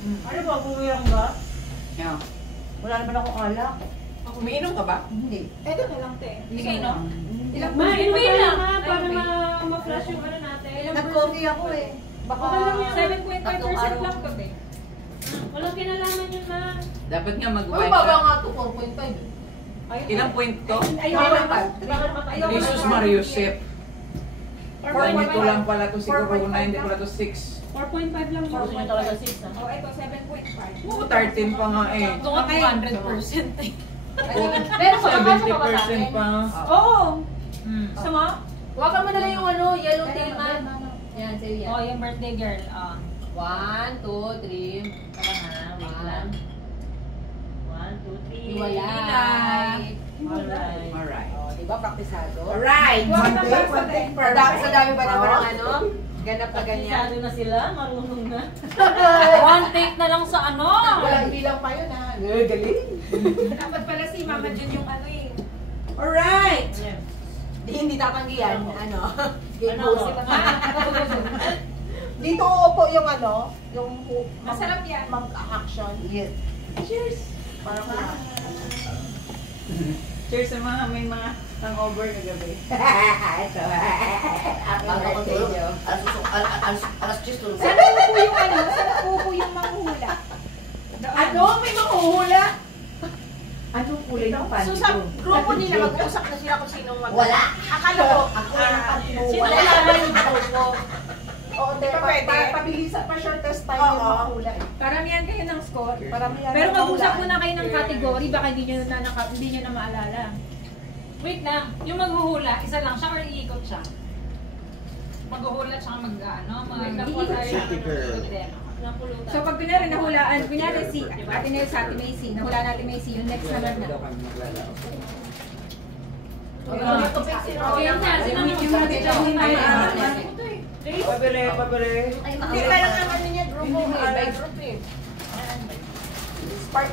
Ano ba, bumiyang ba? Yeah. Wala naman akong alak. Umiinom ka ba? Hindi. Eto na lang, te. Hindi ka inom? Ilang Ma, inom tayo lang. ma, para ma-flash yung ano natin. Nag-coffee ako eh. Baka Okay lang yan. 7.5% lang to, te. Walang kinalaman yun, ma. Dapat nga Uy, mag-white baba ka. nga to, 4.5. Ilang point to? Ayoko. Jesus Mario Shep. 4.5 lang pala to siguro, hindi pala to 6. 4.5 lang. gusto niya talaga 6 Oh, ito, 7.5. Oo, 13 pa nga eh. Ito nga 200% eh. Pero makakasya pa ba sa 70% pa. Oo. Gusto mo? Huwakan mo na lang yung ano, yellow tail man. Yan, sa'yo yan. Oh, yung birthday girl. 1, 2, 3. Tara na, wait lang. 1, 2, 3. Hiwalay. Alright. Alright. Diba, praktisado? Alright! Sa dami pa naman ang ano, ganap na ganyan. Masyado na sila, marunong na. One take na lang sa ano. Walang bilang pa yun ha. Galing. Dapat pala si Mama Jun yung ano eh. Alright! Hindi tatanggi yan. Ano? Game Ano? bossy pa. Dito po yung ano, yung Masarap yan. mag-action. Yes. Cheers! Para ko. Cheers sa mga may mga hangover kagabi. Ito. Bago ko tulog. Alas 10 tulog. Sana po yung ano? Sana po yung manghuhula? Ano? May manghuhula? Anong kulay ng panty So sa ko? grupo nila, mag-usap na sila kung sinong mag- Wala. Akala ko, Ako yung panty mo. sino Wala. wala yung grupo? Oo, hindi. Pwede. Pabilisan pa shortest time yung Oo. manghuhula. Paramihan kayo ng score. Paramihan Pero ng mag-usap manghulaan. muna kayo ng category, baka hindi nyo na maalala. Wait lang, yung maghuhula, isa lang siya or iikot siya? Maghuhula siya Iikot siya. So pag kunyari nahulaan, kunyari si Ate Nel sa Ate Macy, nahulaan natin Macy, yung next naman na. Okay na, sinamit yung natin siya Pabili, pabili. Hindi ka lang naman niya grupo. By group eh. Part,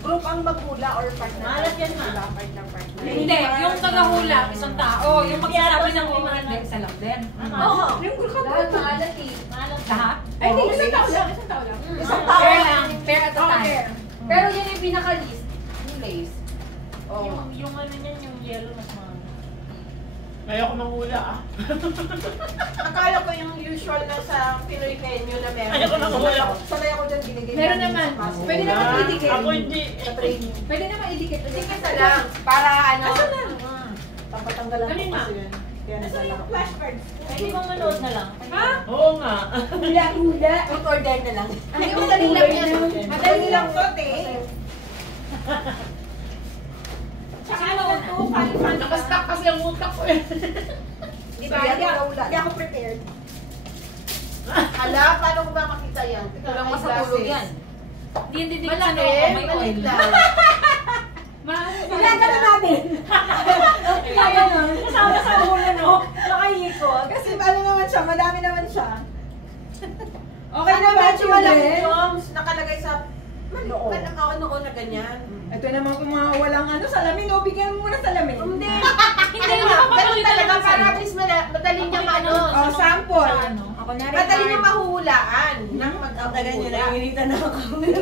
group ang maghula or partner? Malat yan, ma. Partner. Hindi, yung tagahula, isang tao. Yung magsasabi ng lima, hindi, isa lang din. Oo. Yung group Lahat maalat eh. Lahat? Ay, hindi, isang tao lang, isang tao lang. Isang tao Fair lang. lang, fair at a Oh, time. fair. Pero yan yung pinaka-list. Yung lace. Yung ano niyan, yung yellow mas mga. Ayoko manghula ah. Akala ko yung usual na sa Pinoy menu na meron. Ayoko manghula. Sanay ako dyan binigay. Meron namin naman. sa class. Pwede naman idikit. Ako hindi. Sa training. Pwede naman idikit. Isa lang. Para ano. Papatanggalan ko Galing, kasi yun. Kaya nadala ko. Flashcards. Pwede bang manood na lang? Ha? Oo nga. Hula. Quick order na lang. Ay, madali lang yan. Madali lang to, te. Tsaka ano to, fun. Nakastack kasi ang utak ko eh. Di ba? Hindi ako prepared. Hala, paano ko ba makita yan? Walang masatulog yan. Hindi, hindi, hindi. Ano, Malaki, may maliit oil. lang. Ilagay na natin. Kaya nun. Kasama sa ulo, no? Nakaikot. Kasi ano naman siya, madami naman siya. Okay na ba, medyo walang children? joms nakalagay sa Oo. Naka-ano na ganyan. Ito naman kung mga walang ano, salamin, no? Bigyan mo muna salamin. Hindi. Hindi, Ganun napapakita talaga naman para sa'yo. at least madali niya ano. Oh, sample. Sa ano? Ako na rin. madali niya mahuhulaan nang mag-ahula. Initan na ako.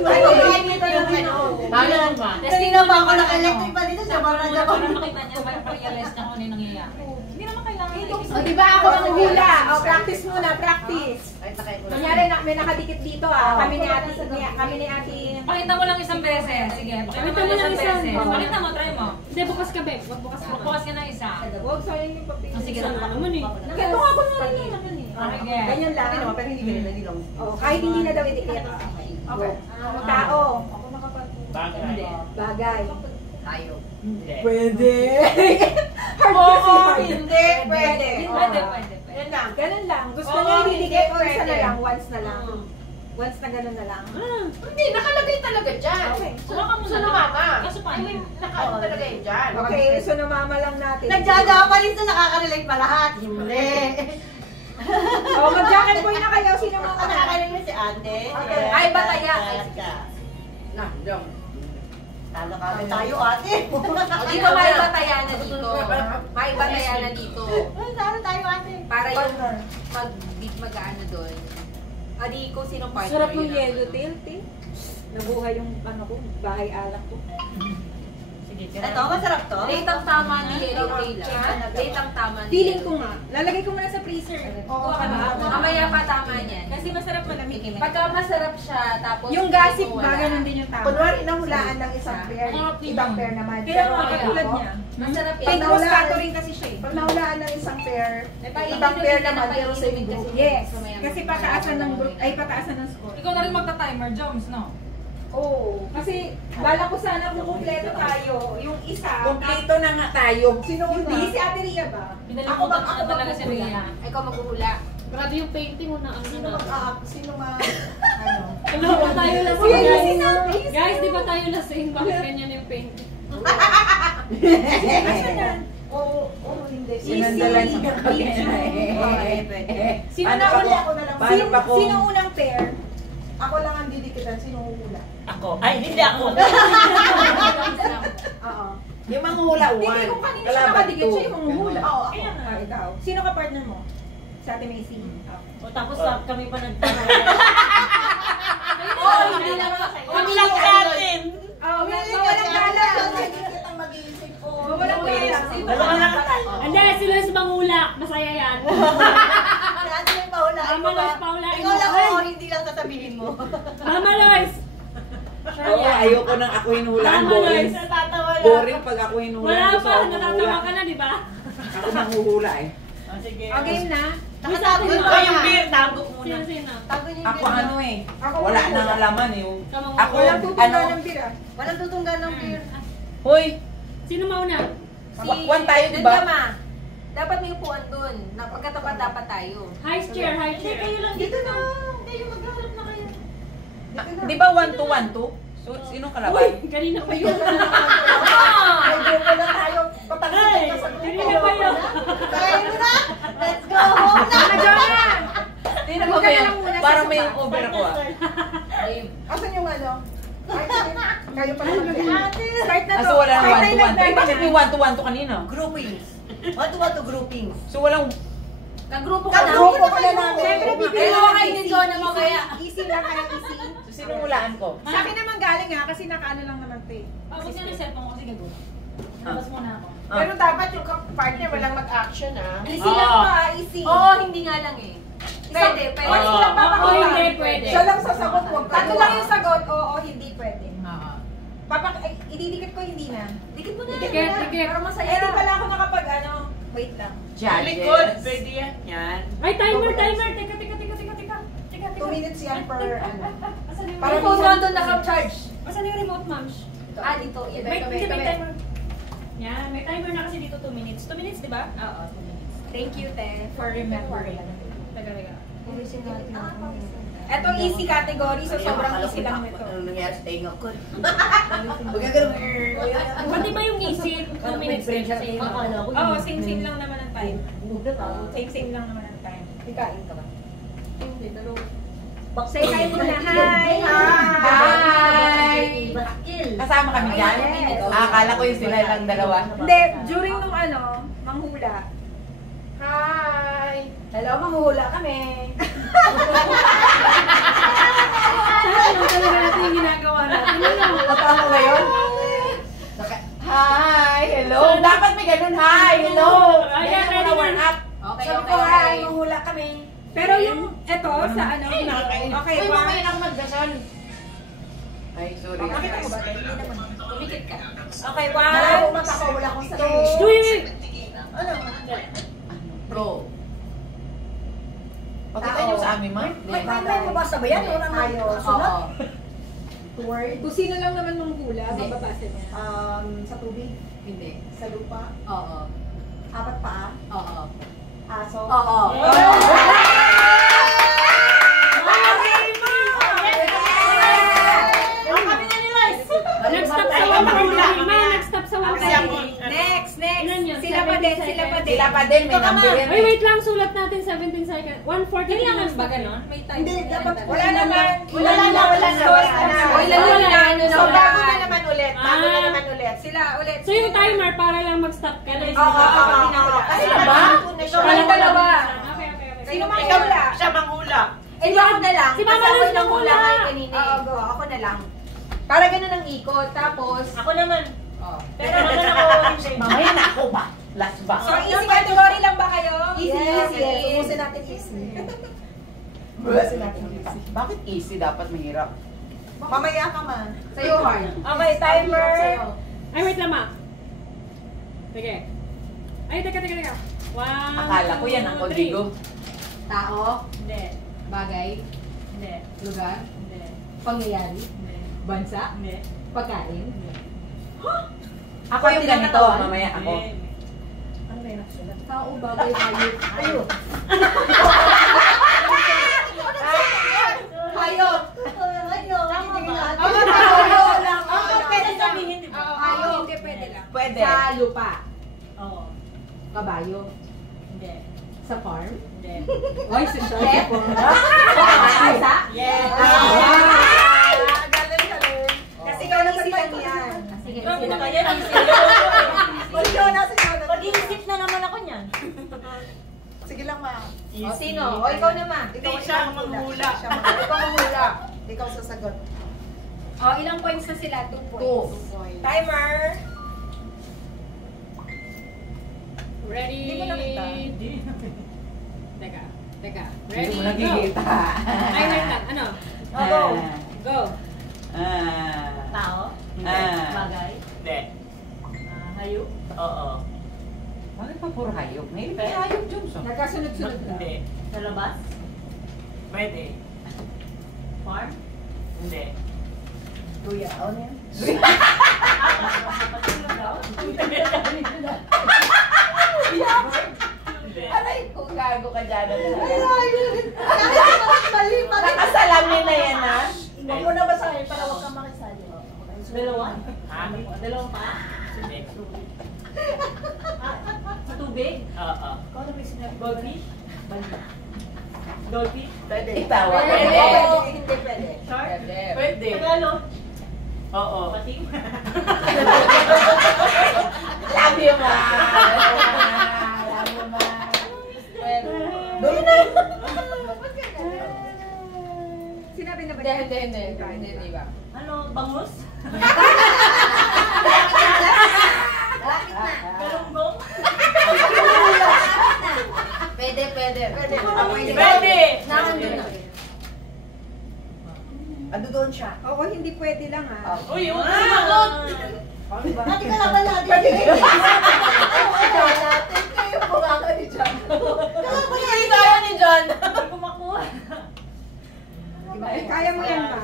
Ay, nagkakita yung ano. Paano ba? Kasi na ba ako naka-electric pa dito sa mga Para makita niya, ma-realize niya kung ano yung nangyayari. Hindi naman kailangan. O, di ba ako Ako hula. Oh, practice muna, practice. Ay, takay ko. Kunyari, may nakadikit dito ah. Kami ni ate, Pakita mo lang isang beses. Sige, pakita mo lang isang beses. Pakita mo, try mo. Hindi, bukas ka, Bek. Wag bukas ka. Bukas ka ng isa. Huwag, sayang yung papel. Sige, Sana naman eh. Ganito nga ko na rin naman eh. Sige. Ganyan lang. Pero hindi lang. Oh, kahit hindi na daw idikit. Okay. Tao. Bagay. Bagay. Tayo. Hindi. Pwede. Hard kasi hard. Hindi, pwede. Pwede, pwede. Yan lang. Ganun lang. Gusto Oo, niya idikit o hindi, isa na pwede. lang. Once na lang. Once na ganun na lang. Hindi, nakalagay talaga dyan. Okay. Sumakan mo So, na mama. Kaso paano? Nakaano talaga yun dyan. Okay, so namama lang natin. Nagdada pa rin sa nakaka-relate pa lahat. Hindi. Oh, mag-jacket boy na kayo. Sino mga Ang nakaka-relate si ate. Okay. Ay, bataya. Na, dong. Talo ka tayo ate. Dito may bataya na dito. May bataya na dito. Talo tayo ate. Para yung Partner. mag-ano doon. Adi ko sino partner. Sarap ng yun ang yellow ano. tail, te. Nabuhay yung ano ko, bahay alak ko. Sige, Ito, masarap to. Date ang tama ni Yellow Kayla. Date ang tama ni Feeling ko nga. Lalagay ko muna sa freezer. Oo, ka ba? Mamaya pa tama niyan. Kasi masarap malamig. Pagka masarap siya, tapos Yung hindi gossip ko ba, wala. ganun din yung tama. Kunwari, nahulaan ng isang pair, ibang pair naman. Kaya Pero mga katulad ako, niya. Masarap yan. Pink Moscato rin kasi siya eh. pag nahulaan ng isang pair, Napainumin ibang pair ka, naman, pero sa napainumin group. kasi. Yes. Mamaya Kasi mag- pataasan ng group, ay pataasan ng score. Ikaw na rin magta-timer, Joms, no? Oo. Kasi bala ko sana kukumpleto tayo. Yung isa. Kompleto na nga tayo. Sino una? Hindi si Ate Ria ba? Pinalimutan ako na talaga si maghuhula. Rhea. Ikaw maghuhula. Grabe yung painting mo na ang Sino sino ano? Ano ba tayo lasing, Uy, guys? sinabi. Guys, di ba tayo lasing? Bakit ganyan yung painting? Asan yan? Oo, hindi. Sinandalan sa Easy. Sino Paano na pa una? ako? Paano pa ako? Sino unang pair? Ako lang ang didikitan, sino uhula? Ako. Ay, hindi ako. Oo. Yung mga hula Hindi, one. kung kanina siya Kalaban nakadikit two. siya yung hula. Oo, ako. Kaya nga. Ikaw. Sino ka partner mo? Sa Ate Macy. O tapos kami pa nagtanong. Oo, hindi lang Kami lang natin. Oo, Walang walang gala. kitang mag-iisip ko. Walang gala. Dalawa na Hindi, sila yung mangula. Masaya yan. Saan mo yung pahulaan Mama Lois, paulain Ikaw mo. lang, oo, hindi lang sasabihin mo. Mama Lois! Oo, ayoko nang ako hinuhulaan. Mama Boring. Lois, natatawa lang. Boring pag ako hinuhulaan. Wala Gusto pa, ako natatawa manghula. ka na, di ba? Ako manghuhula eh. Sige. O, game na. Nakatago Ito ka yung na. beer, tago muna. Sino? Tago niyo yung Ako beer, ano no? eh. Ako Wala manghula. nang alaman eh. Kamang- Ako, Walang tutunan ano. ng beer ah. Walang tutunggan ng beer. Hoy, Sino mauna? Bakwan tayo, di Doon ba? ka, ma. Dapat may upuan doon. Pagkatapat dapat tayo. High chair, high chair. Kayo lang Dito na. Kayo magharap na kayo. Di ba 1-2-1-2? So, sinong kalaban? Uy, kanina pa yun. Ay, grupo na tayo. Patangin ka sa grupo. Kanina pa yun. Kaya mo na. Let's go home na. Tingnan mo ba yan? Parang may over ako ah. Asan yung ano? Ay, kayo pa naman. Start na to. Aso wala nang Start tayo 1-2-1-2. Eh, nagdala bakit na. may 1-2-1-2 kanina? Groupings. What to groupings? So, walang... Kagrupo ka na. Kagrupo ka na namin. Siyempre, Dalawa kayo ni Jonah mo kaya. Easy lang kaya easy. So, sinong hulaan ko? Sa akin naman galing ha, kasi nakaano lang naman ito eh. Pagod niya ng cellphone ko. Sige, go. Labas muna ako. Pero dapat yung partner walang mag-action ah. Easy lang Ah. pa, easy. Oo, hindi nga lang eh. Pwede, pwede. O, easy lang Oo, papakita. hindi, pwede. Siya lang sasagot, huwag ka. Tatlo lang yung sagot, oo, hindi pwede. Oo. Ay, ididikit ko, hindi na. Dikit mo na. Dikit, dikit. Para Ay, masaya. hindi pala ako nakapag ano. Wait lang. Likod, Judges. pwede yan. Yan. Ay, timer. Teka. 2 minutes yan per ano. Asan yung Para remote? minsan- Nandun naka-charge. Asan yung remote, ma'am? Ah, dito. May timer. Yan, may timer na kasi dito 2 minutes. 2 minutes, di ba? Oo, 2 minutes. Thank you, Te, for remembering. Teka. Ito easy category, so sobrang easy lang nito. Ano nangyari sa tenga ko? Pati ba yung isip? 2 minutes din kasi. Oo, same lang naman ang time. Same lang naman ang time. Ikain ka ba? Hindi, dalawa. Say hi muna. Hi! Hi! Bakil. Kasama kami dyan? Akala ko yung sila lang dalawa. Hindi, during nung ano, manghula. Hi! Hello, manghuhula kami. Ano talaga natin yung ginagawa natin? Ano? Totoo mo ngayon? Hi! Hello! Dapat may ganun. Hi! Hello! Ayan, Ganun ready na warm na. up. Okay, Sabi ko, hi, manghuhula kami. Pero yung, eto, sa ano, okay, Uy, mamaya one. na ako magdasal. Ay, sorry. Nakita ko ba? Hindi naman. Tumikit ka. Okay, Malabo one. mata ko, wala akong Shh, sakit. wait. Pro. Pakita niyo sa amin, ma. May mabasa ba yan? Wala na Ayos. sulat. Word. Kung sino lang naman manghula, Hindi. mababasa niya. Sa tubig, Hindi. sa lupa, Oo. 4 paa, Oo. aso. Oo. Next stop sa 140. May next stop sa 140. Next. Ilan yun? Sila pa din. Sila pa din, may number yan. Ay, wait lang. Sulat natin 17 seconds. 140 kailangan ba ganon? May time. Hindi, dapat Wala naman. Wala na. Wala na. So, bago na naman ulit. Bago na Ah. naman ulit. Sila ulit. So yung timer para lang mag-stop ka na. Oo. Ay, ba? Kami dalawa. Okay. Sino Ikaw manghula? siya manghula. Eh, di ako na lang. Si Mama Kasi Luz ako nang hula manghula. kay kanina. Oo, go. Ako na lang. Para ganun ang ikot. Tapos, Ako naman. oh. Pero naman ako hindi. Mamaya na ako ba? Last ba? So, easy category lang ba kayo? Easy, Yes, easy. yes. Ubusin natin easy. Bakit easy dapat mahirap? Mamaya ka man. Sa'yo, hard. Okay, timer. Ay, wait lang, ma. Sige. Ay, teka. 1, Akala ko yan ang kodigo. Tao, Hindi. bagay, Hindi. lugar, Hindi. pangyayari, Hindi. bansa, Hindi. pagkain. Ako yung ganito, mamaya ako. Ano ba yun? Tao, bagay, hayop. Ayun. Hayop. Pwede sabihin, di ba? Hayop. Hindi, pwede lang. Pwede. Sa lupa. Oo. Kabayo. Hindi. Sa farm. Hindi. Oy, sa chef. Isa. Yes. Galing. Kasi ikaw na lang yan. Sige, Grabe sige. na kaya, easy. Mag-iisip na naman ako niyan. Sige lang, ma. O, sino? O, ikaw naman. Ikaw siya ang manghula. Ikaw manghula. Ikaw sasagot. O, ilang points na sila? 2 points. 2. Timer. Ready? Hindi mo nakita. Teka. Hindi Ready? mo Go. nakikita. Ay, wait lang. Ano? Go. Go. Tao. Ah. Bagay. Hindi. Hayop. Oo. Bakit pa puro hayop? May hayop, Johnson. Nagkasunod-sunod ka. Hindi. Sa labas. Pwede. Farm. Hindi. Luya. Ano yan? Hindi. Aray ko, gago ka dyan. Mali pa rin. Nakasalamin na yan, ha? Huwag mo na basahin para huwag kang makisayo. Dalawa. Ha? Dalawang pa. Hindi. Sa tubig. Oo. Ikaw na may sinabi. Goldfish. Goldfish. Pwede. Itawa. Pwede. Hindi pwede. Shark. Pwede. Tagalog. Oo. Pating. Love you, ma. Love you, ma. Doon na. Sinabi na ba? Hindi ba? Ano? Bangus. Galunggong. Pwede. Pwede. Pwede. Nandun na. Ando doon siya. Oo, hindi pwede lang ah. Uy, huwag ka sumagot. Natin ka naman natin. Pwede. Natin kayo bumaka ni John. Hindi tayo ni John. Hindi ko makuha. Kaya mo yan ba?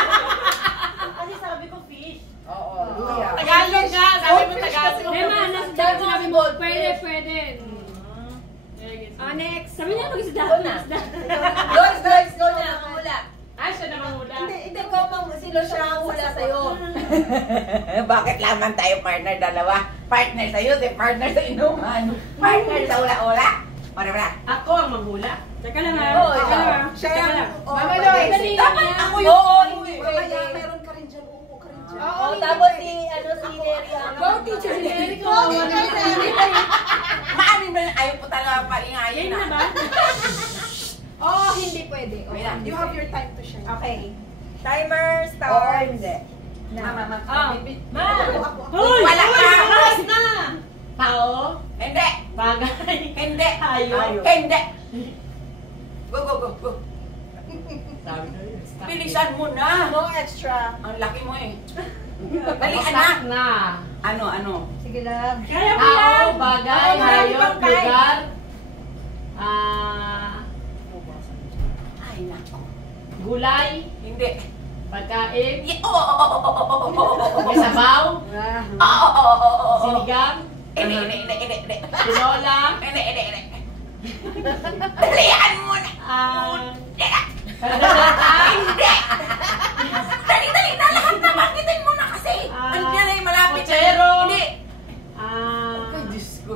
Kasi sabi ko fish. Oo. Luya. Tagalog nga. Sabi mo Tagalog. Nema, nasa sinabi mo, pwede. Next. Sabi niya mag-isda. Go na. Guys, go na. Hula. Ay, siya naman muna. Hindi ko sino siya ang hula sa'yo. Bakit laman tayo partner dalawa? Partner sa'yo, si partner sa inuman. Partner sa ula-ula. Wala. Ako ang manghula. Teka lang ha. Oo, Teka lang ha. Siya Teka yung... lang. Mama Joyce, Joyce. dapat Ako yun. Mamaya, meron ka rin dyan. Upo ka rin dyan. Oo, tapos si Neri ang... Go, teacher Neri ko. Maamin ba yun? Ayaw po talaga paingayin Game na ba? Oo, hindi pwede. Okay lang. You have your time to shine. Okay. Timer Oo, start. hindi. Mama. Ma! Hoy! Wala ka. Oras na! Tao. Hindi. Bagay. Hindi. Hayop. Hindi. Go. Sabi na yun. Bilisan mo na. No extra. Ang laki mo eh. Dali, anak. na. Ano? Sige lang. Kaya mo yan! Tao, bagay, Oo, hayop, bagay. lugar. Ay, nako. Gulay, Hindi. pagkain, Oo. may sabaw, Oo. sinigang, Hindi. tinola, Hindi. Dalihan mo na. Hindi. Dali na lahat na. Bakitin mo na kasi. Ang galing, malapit. Pochero. Hindi. ah, Diyos ko.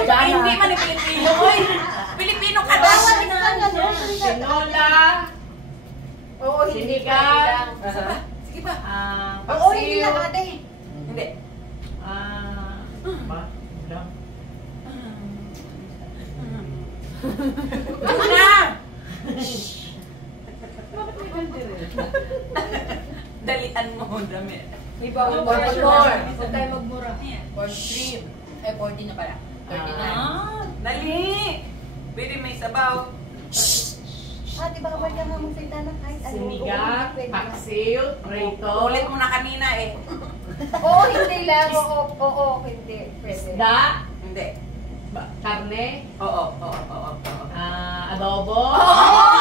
Hindi man yung Pilipino. Oy, Pilipino ka ba? tinola, Oo, hindi. sinigang, Sige pa. Oo, hindi paksiw, lahat eh. Hindi. damit. May bawal Pork pa. floor. Huwag tayo magmura. Pork shrimp. Ay, 40 na pala. 39. Dali! Pwede may sabaw. Di ba kapag ka nga magsalita ng kahit ano? Sinigang, paksil, prito. Ulit mo na kanina eh. Oo, hindi lang. Oo, hindi. Pwede. Isda, Hindi. karne, Oo. adobo.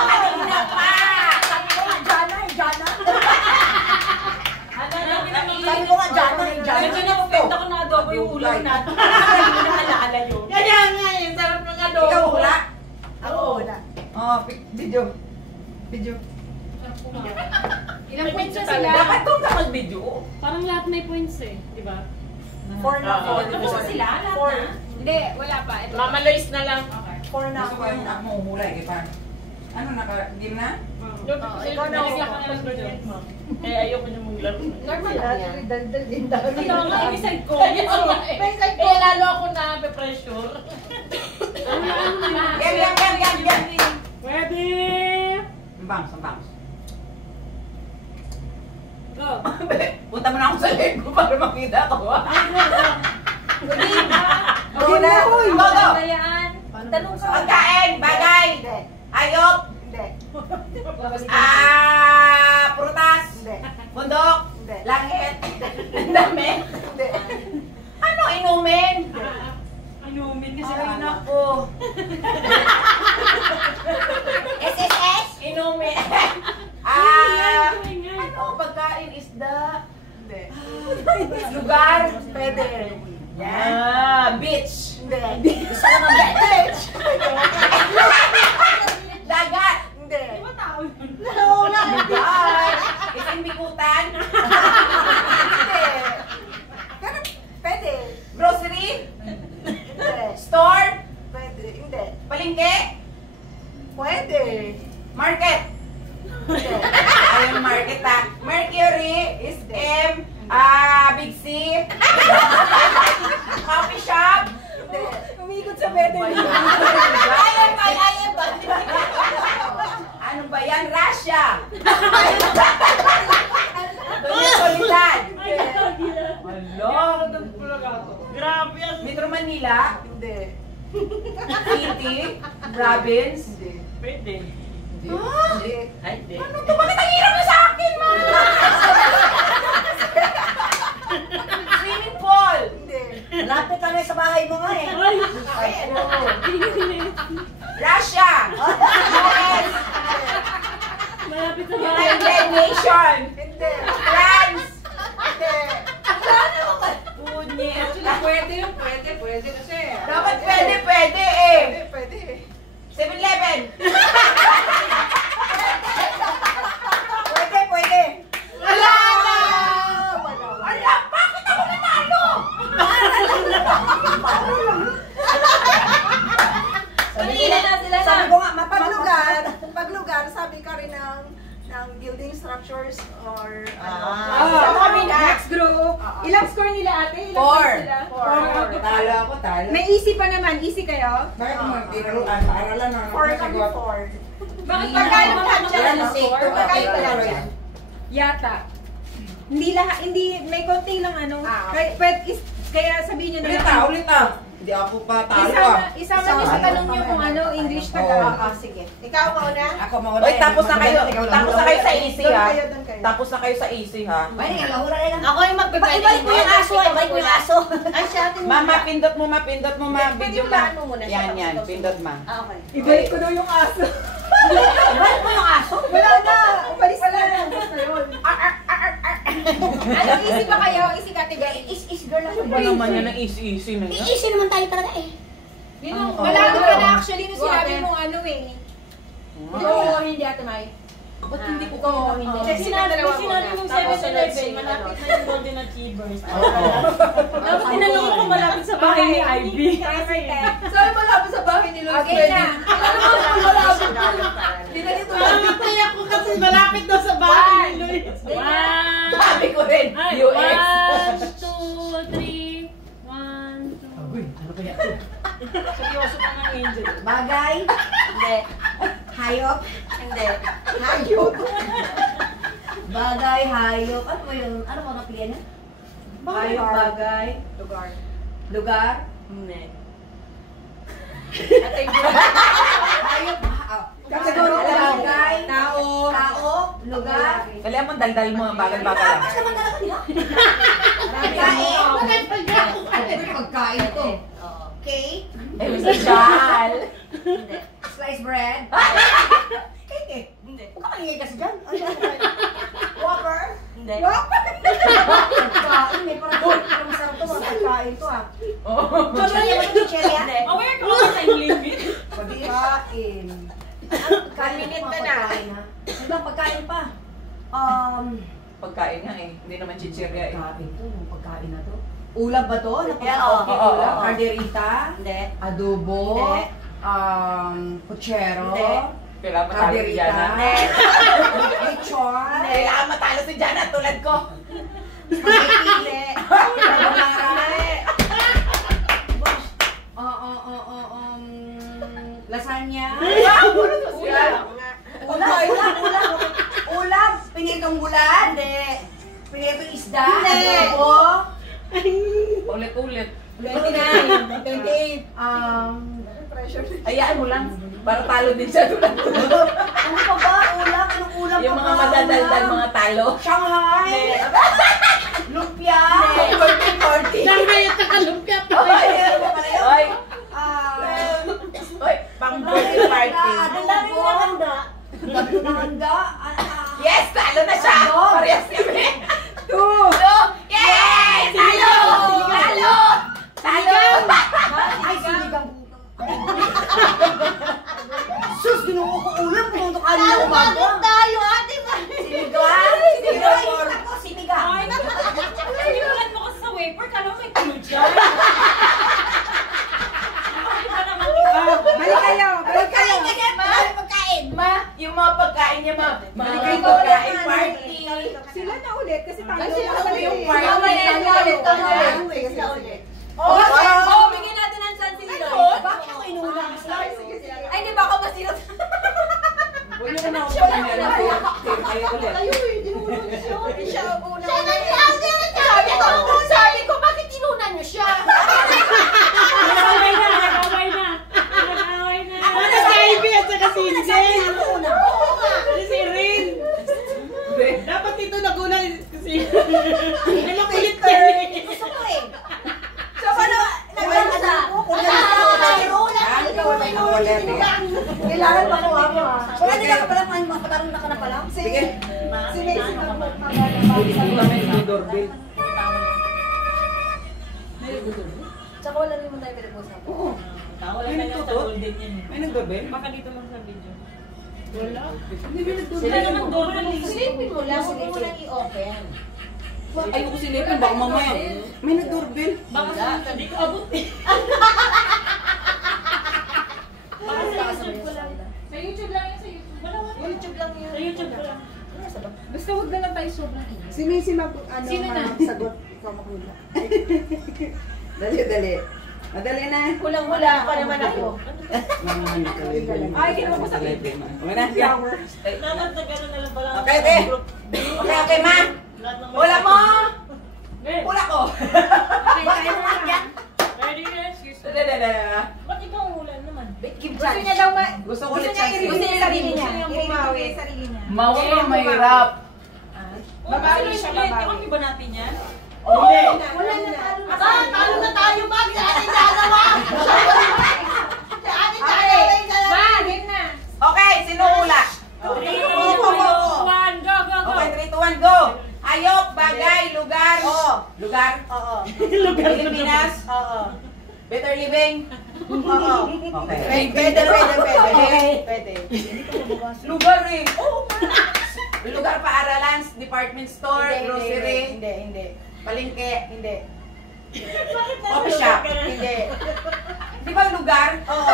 Kanina pa! Sabi ko nga dyan, Medyo na-offend ako na adobo yung ulam natin. Hindi na alaala yun. Kaya nga yun, sarap ng adobo. Ikaw wala? Ako wala. Oo, video. Video. Ilang points na sila? Dapat doon ka mag-video. Parang lahat may points eh, di ba? 4 na, 4. Tapos na sila, lahat Four. na? Hindi, wala pa. Ito. Mama Lois na lang. 4 na Gusto ko yung ako mahumulay. Kaya paano? Ano, naka-game na? ikaw na Nilagyan ko na lang video. Eh, ayoko niya mong laro. Normal lang yan. Daldal din daw. Ito nga, yung side ko. Eh, lalo ako na pressure. Yan. Ready? Bangs. Go. Punta mo na ako sa leg ko para makita ko. Go na. Go. Ayan. Tanong ka. Pagkain, bagay, Hindi. ayop, Hindi. prutas, Hindi. bundok, Hindi. langit, damit. Hindi. Ano, inumin? Inumin kasi Ay, kayo na. naku. SSS? Inumin. Ingay. Ano, pagkain, isda, Hindi. lugar, Pwede. beach, Hindi. isa naman beach, dagat, Hindi. Di ba tao yun? Oo nga. lugar, isimbikutan, Hindi. Pero pwede. grocery, Hindi. store, Pwede. Hindi. palengke, Pwede. market. Hindi. Ayun, market ha. Mercury, SM, Big C, coffee shop. Hindi. Umikot sa bed. Ayan ba? Ano ba yan? Russia. Metropolitan. Ay, gila. Hello. Grabe yan. Metro Manila, Hindi. City, province. Hindi. Pwede. Hindi. Ay, hindi. Ano to? Bakit ang hirap na sa akin, ma? Swimming pool. Hindi. Lapit lang sa bahay mo nga eh. Ay, Ay, ano? Russia. US. malapit sa bahay. United Nations. Hindi. France. Hindi. Pwede yun. Pwede kasi. Dapat pwede eh. Pwede. 7-Eleven. Pwede. Wala na. Wala. Ala, bakit ako nanalo? Kanina na sila na. Sabi ko nga, paglugar, sabi ka rin ng building structures or Next group. Ilang score nila ate? Ilang Four. points sila? Talo ako, talo. May easy pa naman. Easy kayo? Bakit mo tinuruan? Paaralan na. 4 kami 4. Bakit pagkano ka dyan? Pagkano ka dyan? Yata. Hindi, may konting lang ano. Kaya sabihin nyo na lang. Ulit na. Hindi ako pa talo Isama nyo sa tanong nyo kung ano, English Tagalog. Sige. Ikaw mauna? Ako mauna. Oy, tapos na kayo. Tapos na kayo sa easy ha. Doon kayo. Tapos na kayo sa easy ha. Ako yung magbibigay. Ibalik mo yung aso, ibalik mo yung aso. Ay, siya atin Mama, pindot mo ma. Pwede Video mo ma. na ano muna siya, Yan, tapos pindot ma. Okay. Ibalik ko daw yung aso. Ibalik mo yung aso? Wala na. Umalis na. Basta yun. Ano, easy ba kayo? Easy category? Is girl ako. Ba naman yan ang easy na yan? Easy naman tayo talaga eh. Malado ka na actually nung sinabi mong ano eh. Oo, hindi ate May. Ba't hindi ko kayo hindi? Kasi sila dalawa Sinabi muna. mong Tapos 7-Eleven, sunod si- malapit na yung Golden Achievers. Oo. Tapos tinanong ko malapit sa bahay ni Ivy. Sabi mo lapit sa bahay ni Lois. Okay na. Ano naman malapit? Hindi na dito malapit. Kaya ko kasi malapit daw sa bahay ni Lois. One. Sabi ko rin, Ay, UX. 1, 2, 3. 1, 2. Seryoso ka ng angel. Bagay? Hindi. Hayop? Hindi. Hayop? Bagay, hayop. Ano ba yun? Ano ba napilihan niya? Hayop, bagay. Lugar. Lugar. Hindi. Hayop, kategori bagay. Tao. Tao. Lugar. Dali mo, daldal mo, bagal-bagal lang. Tapos naman talaga nila. Pagkain. Pagkain to. Cake. Eh, Mr. Jal. Hindi. Sliced bread. Cake eh. Hindi. Huwag ka malingay kasi dyan. Whopper. Hindi. Pagkain. May parang masarap to. Mga pagkain to ah. Chicheria. Aware ka ba sa time limit? Pagkain. Kalimit ka na. Ano ba pagkain pa? Pagkain nga eh. Hindi naman chichirya eh. Pagkain to. Pagkain na to. Ulam ba to? Yeah, oo. Ulam? Carderita? Hindi. Adobo? Hindi. Puchero? Hindi. Kailangan matalo si Jana. Lechon? Kailangan matalo si Jana tulad ko. Spaghetti? Carbonara? Lasagna? Ulam? Pinitong bulan? Hindi. Pinitong isda? Adobo? Ulit-ulit. 29, 28. Pressure. Hayaan mo lang. Para talo din siya tulad ko. Ano pa ba? Ulam? Anong ulam Yung pa mga ba? madadaldal, Ulam? mga talo. Shanghai? Lumpia? Shanghai at saka lumpia. Oy! Oy! Pang-birthday party. Ang dami mo handa. Ang dami mo handa. Yes! Talo na siya! Parehas kami! 2. Yay! Talo! Talo! Talo! Ay, sinigang. Sus, ginuha ko ulam. Pumunta ka na umaga. tayo, ate mo. Sinigang? Sinigang? Ako, sinigang. Ay, sinimulan mo kasi sa wafer, kala mo may tulo dyan. Balik kayo. Balik kayo. Pagkain. Ma, yung mga pagkain niya, ma. Mga Balik kayo. pagkain party. Sila na ulit kasi tayo. Kasi na ulit. yung eh. party. Bigyan natin ng chance nila. Bakit ako inuuna? Ay, di ba ako masinot? Huwag niyo na ako pagkain. Kayo ulit. Siya ang una. Sabi ko, bakit inunan niyo siya? Nag-away na, nag-away na. Nag-away na. Si Ivy at saka si Jen. Ako una. Si Rin. Dapat ito nagunan kasi ano kulit ka Gusto ko eh. So, paano? Nagkakasa. Kailangan pa ko ako ah. Wala nila ka pala, mapatarong na ka na pala. Sige. Si Macy na po. May doorbell. Tsaka wala rin mo tayo pinag-usapan. Oo. Wala na lang sa golden yan. May nag-doorbell? Baka dito lang sa video. Wala. Sila naman doon na Silipin mo lang, huwag mo nang i-open. Ayoko silipin, baka mamaya. May nag-doorbell. Baka hindi ko abot eh. Baka sa YouTube ko lang. Sa YouTube lang yan, sa YouTube. Wala, wala. YouTube lang yun. Sa YouTube ko lang. Basta huwag na lang tayo sobrang ingat. Si Macy Sino na? sagot. Ikaw maghula. Dali. Madali na. Kulang-hula pa naman ako. Ay, kinuha ko sa libre, ma. Okay na? Dapat na gano'n na lang pala. Okay, okay. Okay, ma. Hula mo! Hula ko! Bakit mo lang yan? Ready na, excuse me. Ba't ikaw ang ulan naman? Gusto niya daw Gusto ko ulit chance. gusto niya sarili niya. Bumawi. Mawi, mahirap. Babawi siya, babawi. Ikaw ba natin yan? Hindi. Wala na talo na. Talo na tayo, Mag! Sa ating dalawa! Sa ating dalawa. Game na. Okay, sino hula? 3, 2, 1, go, go, go. Okay, 3, 2, 1, go! Hayop, bagay, lugar. Lugar? Oo. Pilipinas? Oo. Better living? Oo. Okay. Pwede. Pwede. Lugar eh. Lugar paaralan, department store, grocery, Hindi. palengke, Hindi. coffee shop. Hindi. Di ba lugar? Oo.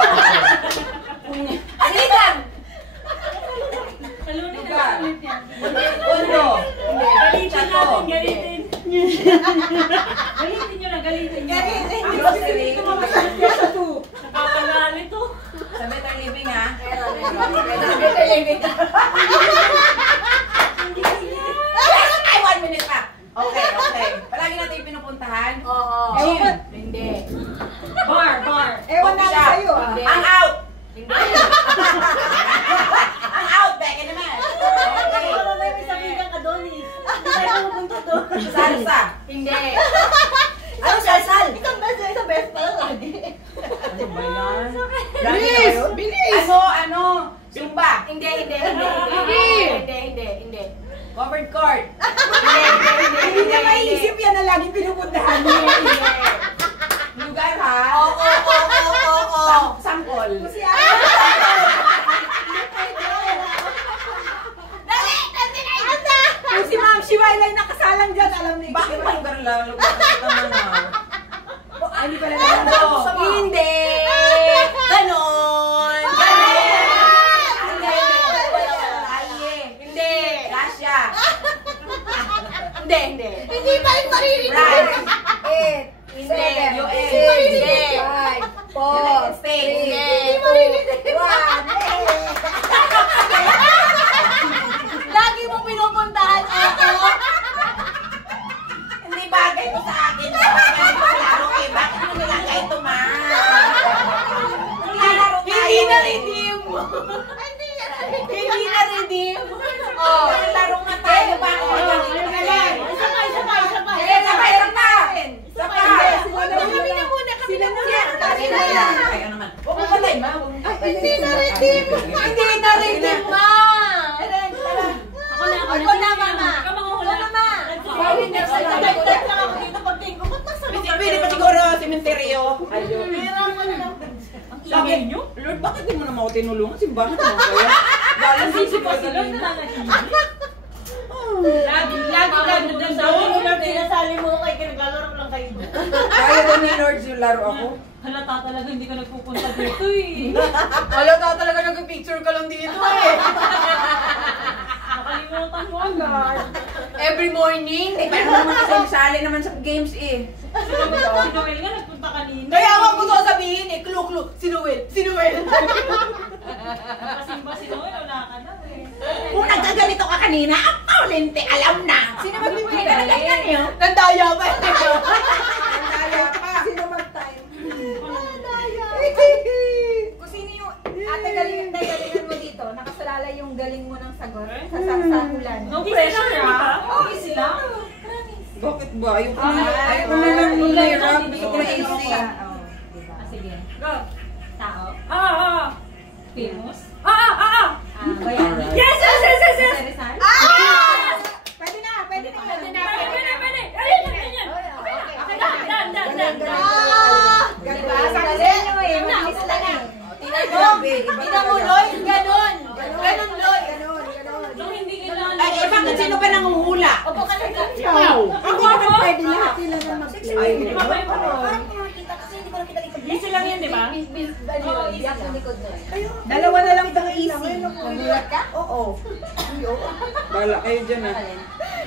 Alitan! Talunin na Lugar. ulit yan. Uno. Galitin Chato. natin, galitin. Galitin nyo na, galitin nyo. Grocery. Nakakagalit to. Sa better living ha. Better living. pupuntahan? Oo. Gym. Hindi. Bar. Ewan Coffee namin shop. sa'yo ah. Hindi. Ang out. Hindi. Ang out, Becca naman. Okay. Wala na yung isang bigang Adonis. Hindi tayo pupunta doon. Salsa. Hindi. Ano, sal-sal? Isang beses pala lagi. Ano ba yan? Bilis! Bilis! Ano? Zumba. Hindi. Covered court. Hindi niya maisip yan na laging pinupuntahan niya. Lugar ha? Oo. Sampol. Si Kung si Ma'am Shiwai lang nakasalang dyan, alam niya. Bakit ba lugar lang? Lugar naman na. Hindi pala naman. Hindi. Ganon. Hindi. Russia. Hindi. Hindi pa rin maririnig. France. 8, 7, US. 6, 5, 4, United States. 3, 2, 1. Lagi mo pinupuntahan ako. Hindi bagay to sa akin. Laro eh. Bakit mo nilagay ito, ma? Naglalaro tayo. Hindi na-redeem. Hindi na-redeem. Oh. Naglalaro nga tayo. Bakit mo nilagay ito? Isa pa. Ay, ano naman? Huwag mo patay, ma. Hindi na-redeem, ma. Ako na, mama. Ikaw manguhula. Nagdagdag lang ako dito pag tingko. Ba't nasa Pwede pa siguro sementeryo. Ayun. Sabi niyo? Lord, bakit di mo naman ako tinulungan? Simbahan naman kaya. Dalang Sisi pa sila na Lagi doon sa Yung Lord, sinasali mo kay kinaglalaro lang kayo. Kaya ba ni Lord yung laro ako? Halata talaga hindi ka nagpupunta dito eh. Halata talaga nag-picture ka lang dito eh. Nakalimutan mo agad. Every morning. Eh, paano naman kasi sali naman sa games eh. Si Noel nga nagpunta kanina. Kaya ako gusto ko sabihin eh, clue. Si Noel. Pasimba si Noel, wala ka na eh. Kung nagkaganito ka kanina, ang paulente, alam na. Sino magbibigay? Ganyan yun. Nandaya pa. Sino mag-time? Kung sino yung galingan mo dito, nakasalalay yung galing mo ng sagot sa sahulan. No pressure ah. Easy lang. Bakit ba? Ayoko na lang hirap. Gusto ko na easy. Sige. Go. Tao. Famous? Bayani. Yes! Rizal. Pwede na. Pwede. Ayun. Dan. Diba? Sabi sa inyo eh. Mabilis lang eh. Tingnan mo, Lloyd. Ganon, Lloyd. Nung hindi kailangan. Ay, bakit sino ba nanguhula? Opo ka na dyan. Ako pwede lahat sila na Ay, Di ba kayo pa Parang makakita kasi hindi ko nakita dito. Easy lang yan, di ba? Oo, easy lang. Dalawa na lang itong easy. Nagulat ka? Oo. Bala kayo dyan ah.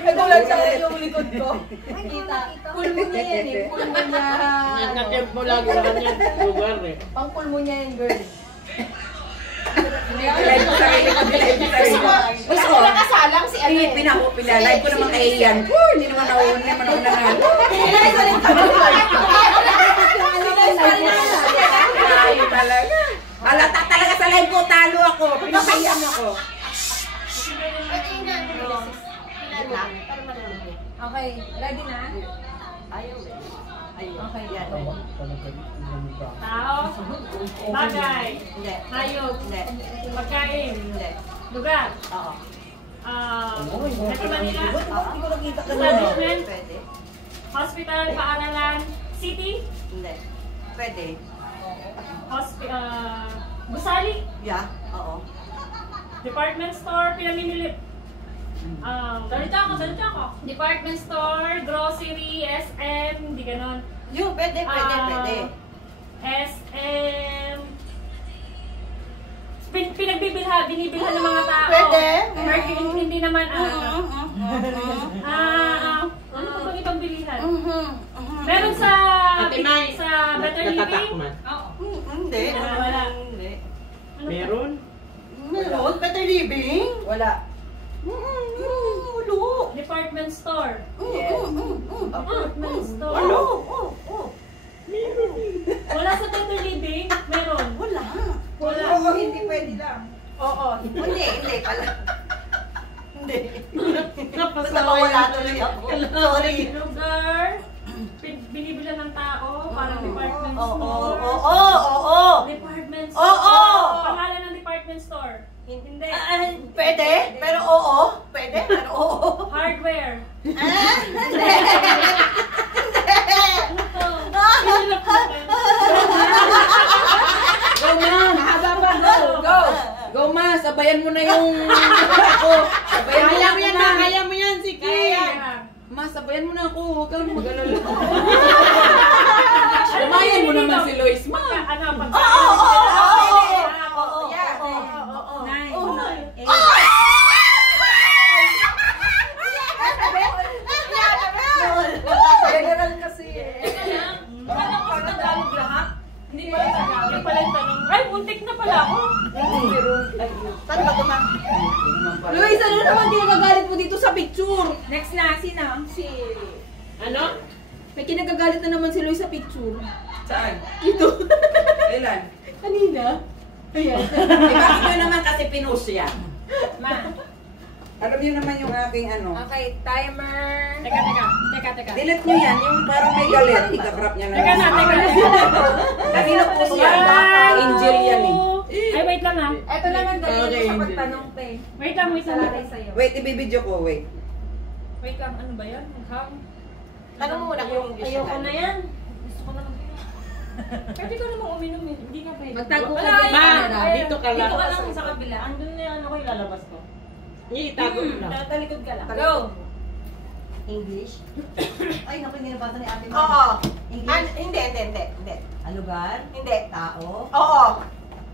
Nagulat sa yung likod ko. Pulmonya yan eh. Pulmonya. Nagka-tempo lagi na kanya lugar eh. Pang pulmonya yan, girl. Live ko sarili ko. Wala ko nakasalang si ano eh. Pinalive ko naman kay Ian. Hindi naman naunang. Ay, talaga. Halata talaga sa live ko. Talo ako. Pinapayan ako. Okay, ready na? Okay, yan. Tao? Bagay? Hayop? Pagkain? Lugar? Metro Manila? Hindi ko nakita kanina. Establishment? Hospital? Paaralan? City? Hindi. Pwede. Gusali? Yeah, oo. Department store? Pinamimili? Salita ako. Department store, grocery, SM, hindi ganon. Yung, pwede. SM, binibilhan ng mga tao. Pwede. Hindi naman, ano pa bang ibang bilihan? Meron sa Better Living? Oo. Hindi. Wala. Hindi. Meron? Meron? Better living? Wala. Ulo. Department store. Yes. Department store. Ulo. hindi pwede lang. Oo. Hindi pala. Hindi. Basta mawala tuloy ako. Sorry. Lugar. Binibilan ng tao. Parang department store. Oo. Department store. Oo. Pangalan ng department store. Hindi. Pwede, pero oo. Pwede, pero oo. Hardware. Hindi. Go, ma! Mahaba pa, go! Go, ma! Sabayan mo na yung ako. Sabayan mo na ako, ma! Kaya mo yan, sige. Ma, sabayan mo na ako. Huwag kang mag-alala. Samayan mo naman si Lois, ma! Ano, pag... Oo. Yeah. General kasi eh. Akala ko sa Tagalog lahat. Hindi pala Tagalog. Yung pala yung tanong. Ay, muntik na pala ako. Saan ba tumang? Luis, ano naman kinagagalit mo dito sa picture? Next na, sino? Si... Ano? May kinagagalit na naman si Luis sa picture. Saan? Ito. Kailan? Kanina. Ayan. Bakit nyo naman kasi pinost yan? Ma. Alam nyo naman yung aking ano. Okay, timer. Teka. Delete nyo yan, yung parang may galit. Ika-crap niya na. Teka na. Kanino po siya? Angel yan eh. Ay, wait lang ha. Ito naman dali Okay, sa Angel. pagtanong, te. Wait lang. Salalay sa'yo. Wait, ibibidyo ko, wait. Wait lang, ano ba yan? Maghang. Tanong mo muna kung English Ayoko na yan. Gusto ko na mag Pwede ka namang uminom eh. Hindi ka pwede. Magtago ka Wala, dito. ay, Dito ka lang. Dito ka lang sa kabila. Andun na yan ako ilalabas ko. Itago mo lang. Talikod ka lang. Go! English? Ay, naku, hindi nabasa ni ate. Oo. English? Hindi. Lugar? Hindi. Tao? Oo.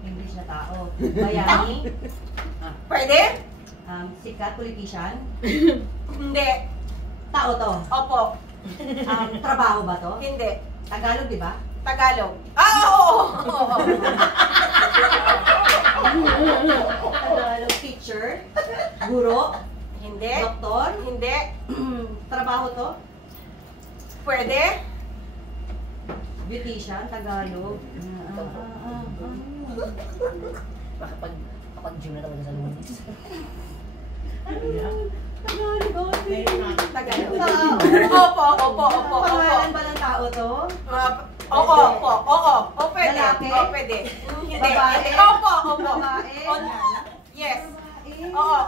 English na tao. Bayani? Pwede? Sikat? Politician? Hindi. Tao to? Opo. Trabaho ba to? Hindi. Tagalog, di ba? Tagalog. Oo. Tagalog teacher? Guro? Hindi. Doktor? Hindi. Trabaho to? Pwede? Beautician? Tagalog? Kapag-gym na talaga sa lunes. Tagalog. Opo. Pangalan ba ng tao to? Oo. Pwede. Lalaki? Pwede. Hindi. Babae? Opo. Babae? Yes. Babae?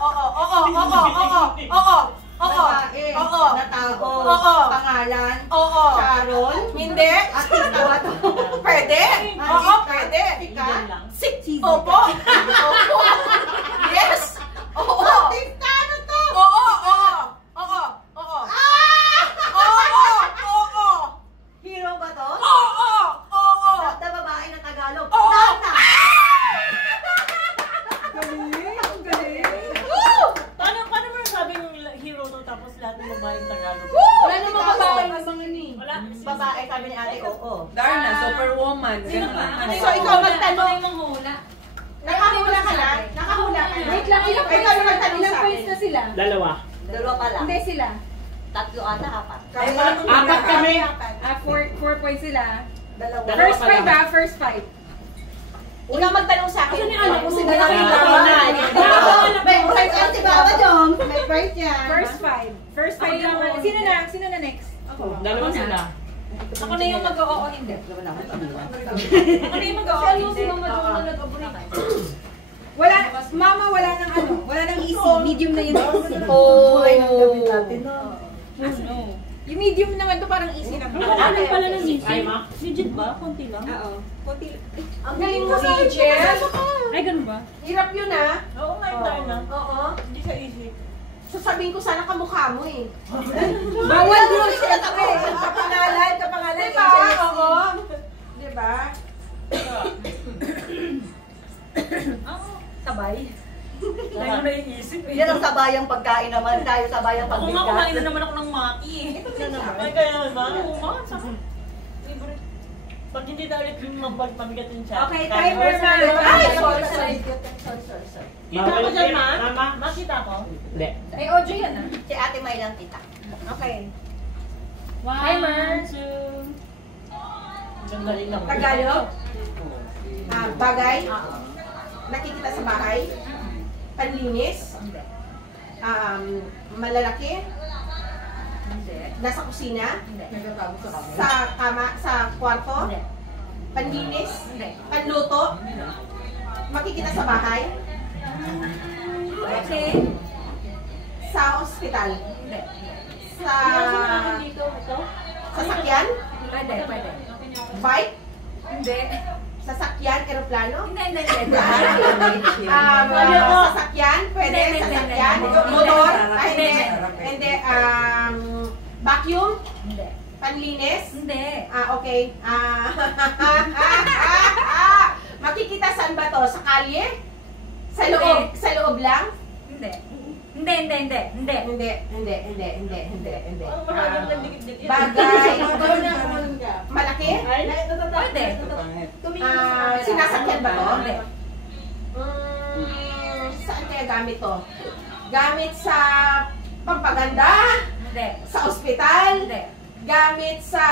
Oo. Na tao? Oo. Pangalan? Oo. Sharon? Hindi. Artista ba to? Pwede. Oo, pwede. Sikat? Opo. Yes. Oo. Artista? Ano to? Oo. Hero ba to? Oo. Na babae na Tagalog? Oo. Nana? Paano mo nasabing hero to tapos lahat ng babaeng Tagalog? Wala namang babae ng mga ni. Wala. Babae, sabi ni ate, oo. Darna, superwoman. Sino ba? So, ikaw magtanong. Ano yung manghula? Nakahula ka na? Wait lang, ilang Ikaw naman tanong ilang sa points akin. na sila? Dalawa. Dalawa pa lang. Hindi sila. Tatlo ata, apat. Apat kami. 4 points sila. Dalawa. First 5 ba? First 5. Ikaw magtanong sa akin. Asan yung anak mo? Sila lang yung Dalawa dalawa. na. May price yan si Baba Jong. May price yan. First 5. First 5 lang. Sino na? Sino na next? Dalawa sila. Ako na yung mag-oo hindi. Ako na yung mag-oo hindi. Wala, mama, wala nang ano, wala nang easy, medium na yun. Oh. Yung medium naman to parang easy naman. Ano pala ng legit? Legit ba? Konti lang? Oo. Ang galing mo sa Angel. Ay, ganun ba? Hirap yun ah. Oo nga, yung tayo na. Oo. Hindi siya easy. Sasabihin ko sana kamukha mo eh. Bawal yun. Kapangalan. Diba? Angel. Oo. Diba? Sabay. Tayo mo na yung isip eh. Yan ang sabayang pagkain naman. Tayo sabayang Ako nga, kumain pagbigas. na naman ako ng maki eh. Ay, kaya naman. Oo nga, saka. Libre. Pag hindi na ulit yung mabigat yung chat. Okay, timer na. Ay, sorry. Kita ko dyan, ma? Mama, makita ko? Hindi. Ay, Ojo yan ah. Si ate may lang tita. Okay. Timer. 2. Ang galing lang. Tagalog? Bagay? nakikita sa bahay, panlinis, malalaki, nasa kusina, sa kama, sa kwarto, panlinis, panluto, makikita sa bahay, sa ospital, sa sasakyan, bike, sasakyan, eroplano, sasakyan, pwede, sasakyan, motor, hindi, vacuum, panlinis, okay, makikita saan ba to? Sa kalye? Sa loob lang? Hindi. Bagay, malaki? Sinasakyan ba to? Saan kaya gamit to? Gamit sa pampaganda? Sa ospital? Gamit sa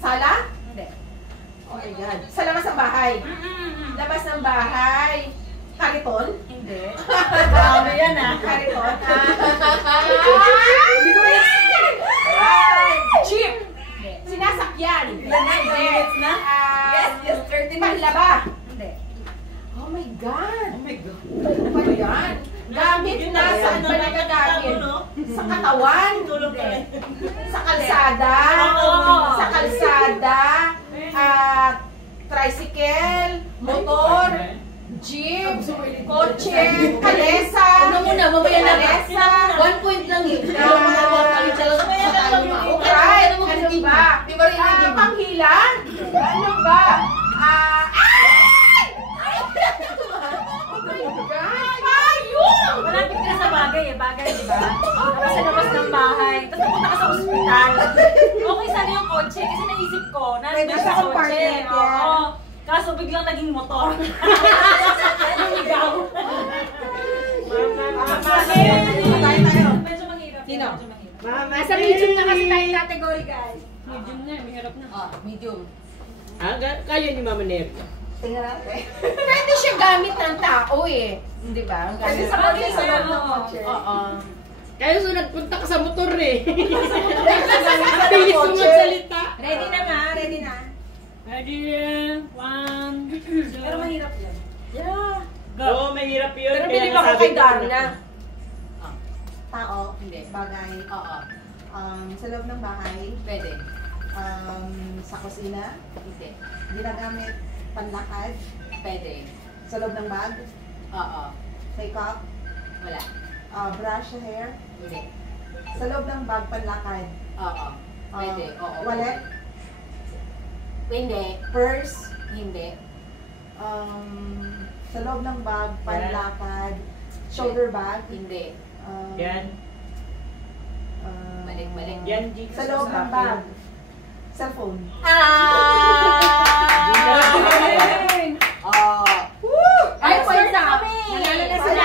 sala? Oh my God. Sa labas ng bahay? Labas ng bahay? Kariton? Hindi. Ano yan Kariton? Hindi ko jeep? Sinasakyan? Yes, 30 panlaba? Hindi. Oh my God! Ano ba yan? Gamit na, saan ba nagagamit? Sa katawan? Sa kalsada? Sa kalsada? Tricycle? Motor? Jeep? Kotse? Kalesa? Kalesa? 1 point lang eh. Right, ano ba? Panghilan? Ano ba? Malapit ka sa bagay di ba? Tapos sa labas ng bahay. Tapos napunta ka sa ospital. Okay, sana yung kotse. Kasi naisip ko, nandun sa kotse. Oo. Kaso biglang naging motor. Lumigaw. Medyo mahirap. Sino? Nasa medium na kasi tayong category, guys. Medium na, mahirap na. Medium. Kaya ni Mama Neri. Tingnan natin. Pwede siya gamit ng tao eh. Di ba? Pwede sa kotse, sa loob ng kotse. Oo. Kaya so nagpunta ka sa motor eh. Ang bilis mo magsalita. Ready na nga, ready na. Ready, 1, 2. Pero mahirap yan. Yeah. Oo, mahirap yun. Pero Kaya bilib ako nasabi kay ko Darna. na. Tao? Hindi. Bagay? Oo. Sa loob ng bahay? Pwede. Sa kusina? Hindi. Ginagamit panlakad? Pwede. Sa loob ng bag? Oo. Makeup? Wala. Brush sa hair? Hindi. Sa loob ng bag, panlakad? Oo. Pwede. Oo. Wallet? Hindi. Purse? Hindi. Sa loob ng bag, panlakad? Shoulder bag? Hindi. Yan. Balik. Yan, G. Sa loob ng bag? Cellphone? Ay, points na kami! Nanalo na sila!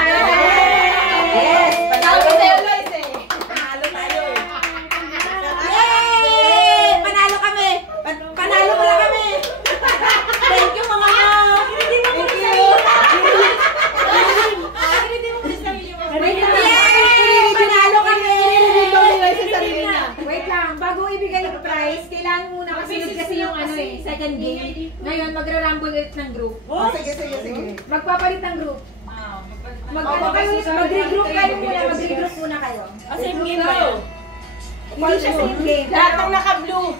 Yes! Panalo tayo, guys eh! Panalo tayo eh! Yay! Panalo kami! Panalo pala kami! Thank you mga mom! Thank you! Yay! Panalo kami! Wait lang, bago ibigay yung prize, kailangan muna kasunod kasi yung second game. Ngayon, magra-rumble ulit ng group. Sige. Magpapalit ng group. Mag-regroup kayo muna, mag-regroup muna kayo. Same game ba yun? Hindi siya same game. Lahat ng naka-blue!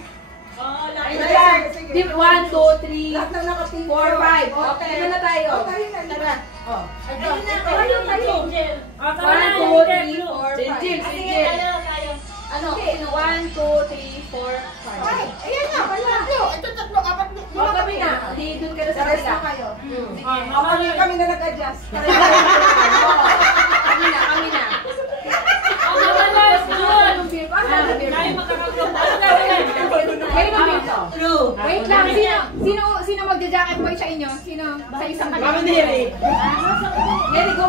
Oh, 1, 2, 3, 4, 5. Okay, ano na tayo? Tara. Oh. Ayun na, tayo. 1, 2, 3, 4, 5. Sige, tayo. Ano? 1, 2, 3, 4, 5. Ayan na, tatlo. Ito tatlo, apat. O, kami na. Di, doon ka na sa Rest kanila. na kayo. Kami na nag-adjust. Kami na. Wait lang, sino magja-jacket boy sa inyo? Sino sa isang kanila? Mama Neri. Neri, go.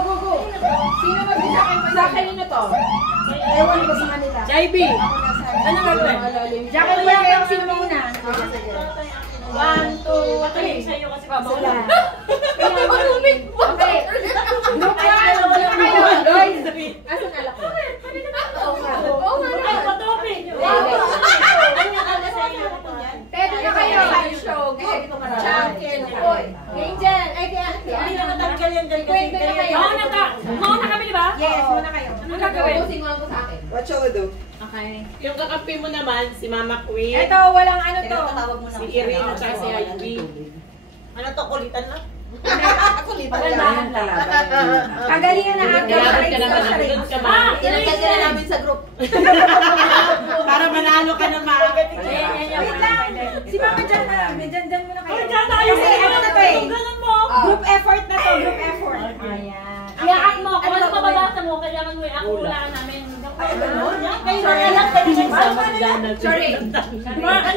Sino magja-jacket boy sa kanino to? Ewan ko sa kanila. Jaibi. Ako na sa Ano gagawin? Jacket boy kayo, sino mauna? Sige. 1, 2, Matalim 3. sa'yo kasi Sila. mabawala. Okay. Group 1, wala kayo. Guys, asan alak mo? Oo nga. Ay, patopin! Teto na kayo. Champion. Angel. Ay, Hindi na matanggal yan dyan kasi Kwento na kayo. Mauna kami, di ba? Yes, muna kayo. Anong gagawin? What shall we do? Okay. Yung kakampi mo naman, si Mama Queen, Ito, walang ano to. Ano si Irene at saka si Ivy. Ano to, kulitan na? Pagdahan lalaban. Kagalingan na hanggang Nilabot ka naman ang doon ka ba? Tinanggal ka na namin sa group. Para manalo ka naman. Wait lang. Si Mama dyan na. Dyan muna kayo. Ay, dyan tayo! Kasi ano na to eh. Ganun mo! Group effort na to. Group effort. Ayan. Iyaak mo, kung Ano ano to, mababasa mo, kailangan mo i-akulaan namin. Ay, ganun? Kayo na lang, pwede nang sama. Sorry. Ano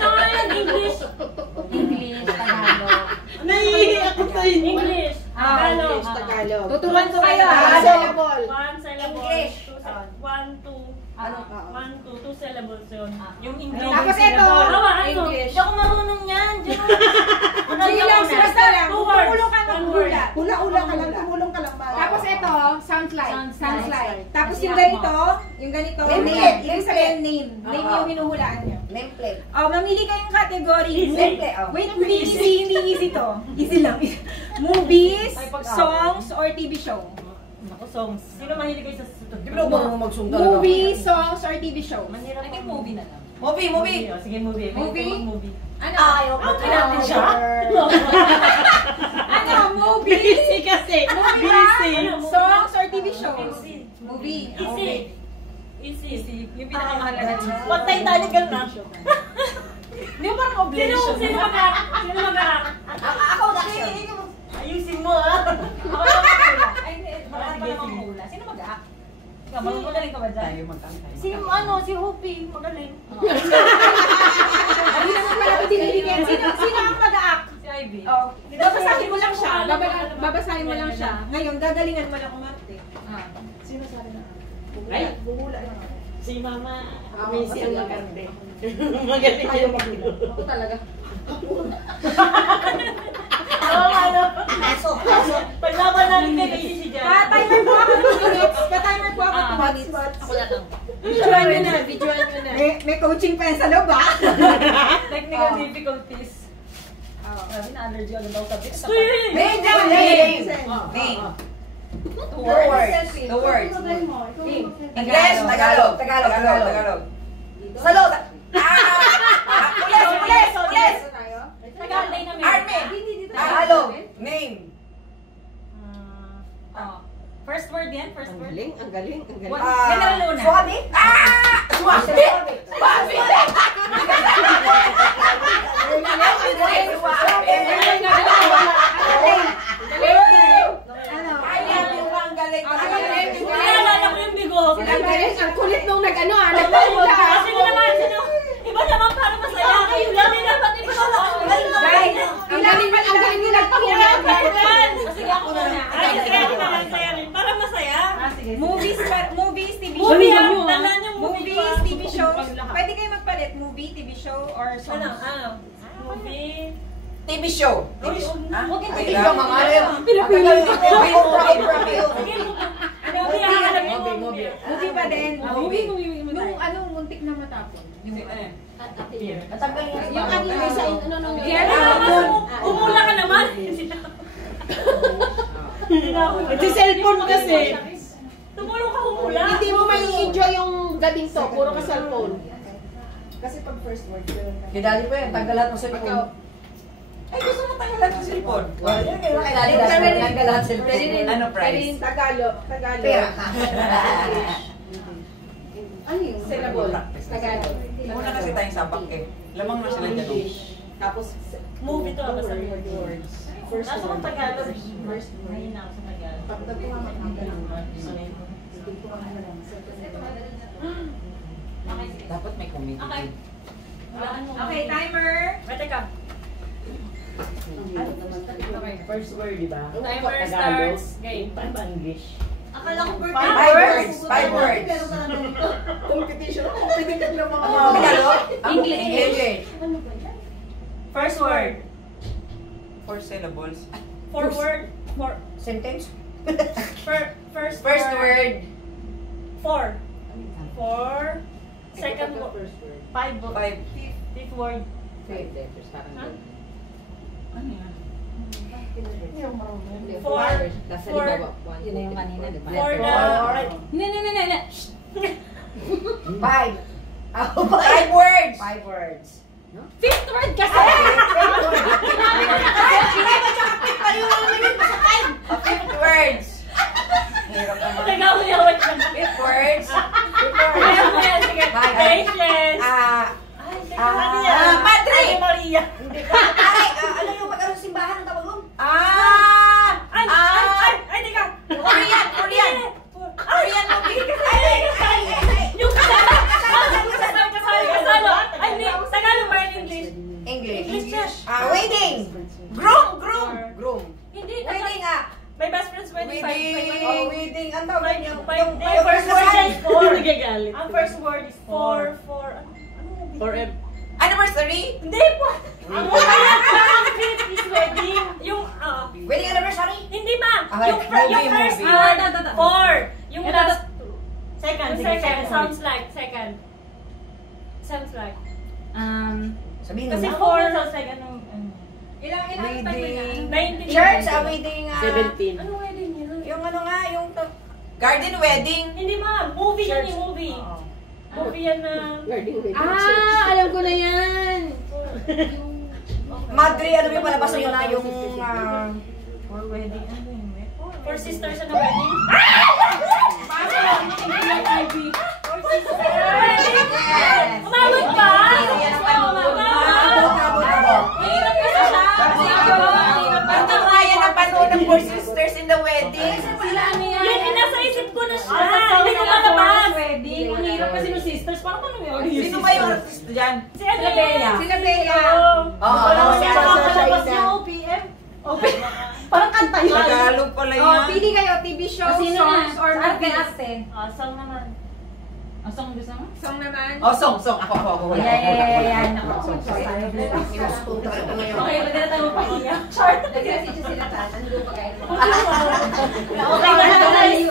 nga yan? English? English, Tagalog. Naiihi ako sa inyo. English. Tagalog. Tagalog. Tuturuan ko kayo. One syllable. One syllable. English. One, two. One, two syllables yun. Yung English. Tapos ito. Awa, ano? English. Hindi ako marunong yan. Sige lang, basta lang. Two words. Tumulong ka ng One hula. word. Hula-hula ka lang. Tumulong ka lang ba? Tapos ito, sound slide. Tapos yung ganito, Name. Ibig sabihin name. Name yung hinuhulaan nyo. Nameplate. Oh, mamili kayong category. Nameplate, oh. Wait, hindi easy to. Easy lang. Movies, songs, or TV show. Ako, songs. Sino mahilig kayo sa Di ba marunong magsunda na? Movie, songs, or TV show. Mahirap ang movie na lang. Movie! Oh, sige, movie. Movie? Ano? Ayaw ko. Okay natin siya. Ano? Movie? Busy kasi. Movie ba? Busy. Songs or TV shows? Movie. Movie. Easy. Easy. Yung pinakamahalaga. Pag Titanic ka na. Di ba parang obligation? Sino mag-act? Ako, action. Ayusin mo ah. Ako lang ang hula. Ay, hindi. Marami pa namang hula. Sino mag-act? Ikaw, magaling ka ba dyan? Tayo magkantay. Si Hopi, magaling. Hindi naman pala ito dinibigyan. Sino ang mag-act? Si Ivy. Oh, babasahin mo lang siya. Babasahin mo lang siya. Ngayon, gagalingan mo lang umarte. Sino sabi na? Ay, si Mama, Missy ang magarte. Magaling yung magilo. Ako talaga. Pasok. Paglaban namin kay Casey si Jan. Pa-timer po ako 2 minutes. Pa-timer po ako 2 minutes. Ako na lang. Visual nyo na. Visual nyo na. May coaching pa yan sa loob, ha? Technical difficulties. Sabi na allergy agad daw sabi. Name! Two words. English, Tagalog. Salot! Pulis! Tagalay namin. Army! Tagalog. Name. First word yan? First word? Ang galing. General Luna. Swabi? Swabi! Ano? Ay, ang galing. Naalala ko yung bigo. Ang kulit nung nag-ano, Sino naman? Iba naman para masaya. Lagi dapat iba Guys, ang galing nila Sige ako muna. Ay, sige ako naman saya rin. Para masaya. Movies, TV show. Movie yan. Tandaan yung movie. Movies, TV shows. Pwede kayo magpalit. Movie, TV show, or songs. Movie. TV show. Huwag yung Ay, TV lang. show. Pinapili ko. Sige, movie ang alam mo. Movie pa din. Movie. Nung ano, muntik na matapon. Yung anime sa Umula ka naman. Nagsi-cellphone kasi. Tumulong ka humula. Hindi mo may enjoy yung gabing to. Puro ka cellphone. Kaya dali pa yan, tanggal lahat ng cellphone. Ay, gusto mo tanggal lahat ng cellphone? Yan kayo lang kay dali, tanggal lahat ng cellphone. Ano price? Tagalog. Pera. Ano yung syllable? Tagalog. Muna kasi tayong sabak eh. Lamang na sila dyan. Tapos, Movie to ako sa words. Nasa kong Tagalog. Ngayon na ako sa Tagalog. Dapat may comedy. Okay. Okay, timer. Wait, teka. Okay, first word, di ba? Timer starts. Game. Paano ba English? Akala ko Five words. Competition. Competitive lang mga Tagalog? English. English. First word. 4 syllables. 4 word. Sentence? First word. 4. 4. Second word. 5. 5. Fifth word. Ano yan? 4. Yun na yung kanina, di ba? For the... Ne. 5. 5 words. 5 words. Fifth word kasi! Fifth words. Hirap naman. Nagawa-yawan ka na. Fifth words. Kaya mo yan. Sige. Bye. Patience. Ano yan? Madre. Ate Maria. Hindi ka. Ano yung pagkaroon ng simbahan ang tawag mo? Ay, teka. Korean movie. Yung kasalo. Ay, hindi. Tagalog ba yung English? English. siya. Wedding. Groom. Hindi. Wedding My best friend's wedding. wedding. Ang tawag niyo. My first word is 4. Nagagalit. Ang first word is 4. Forever. Anniversary. Hindi po. Ang fifth is wedding. Yung, Wedding anniversary? hindi ma. Okay, Yung first movie. word, Ah, 4. Yung last, second. Sounds like, second. Sounds like. Sabihin Kasi mo. 4 sounds like anong, Ilang taon na yan? 19. Church, wedding. 17. Anong wedding yun? Yung ano nga, yung... Garden wedding. Hindi ma, movie yan yung movie. Movie yan na, Alam ko na yan! Madre, ano yung palabas na yun na yung... For wedding. Ano yun? for sisters na wedding. Umabot ka? Mahirap kasi siya. Ang kaya na panood ng Four Sisters in the Wedding. Sila ano yan? Yun, nasa isip ko na siya. Hindi ko malabas. Wedding. Ang hirap kasi ng sisters. Parang paano yun? Sino ba yung artist dyan? Si ano yan? Sila Bea. Oo. Palabas niya OPM. Parang kanta yun. Tagalog pala Oh, yan. pili kayo, TV show, songs, or movies. Song naman. Song gusto mo? Song naman. Oh, song. Ako. Wala. Yan. Okay, maganda tayo pahiya. Chart. Nag-message sila ta. Ano ba kayo? Okay na kami.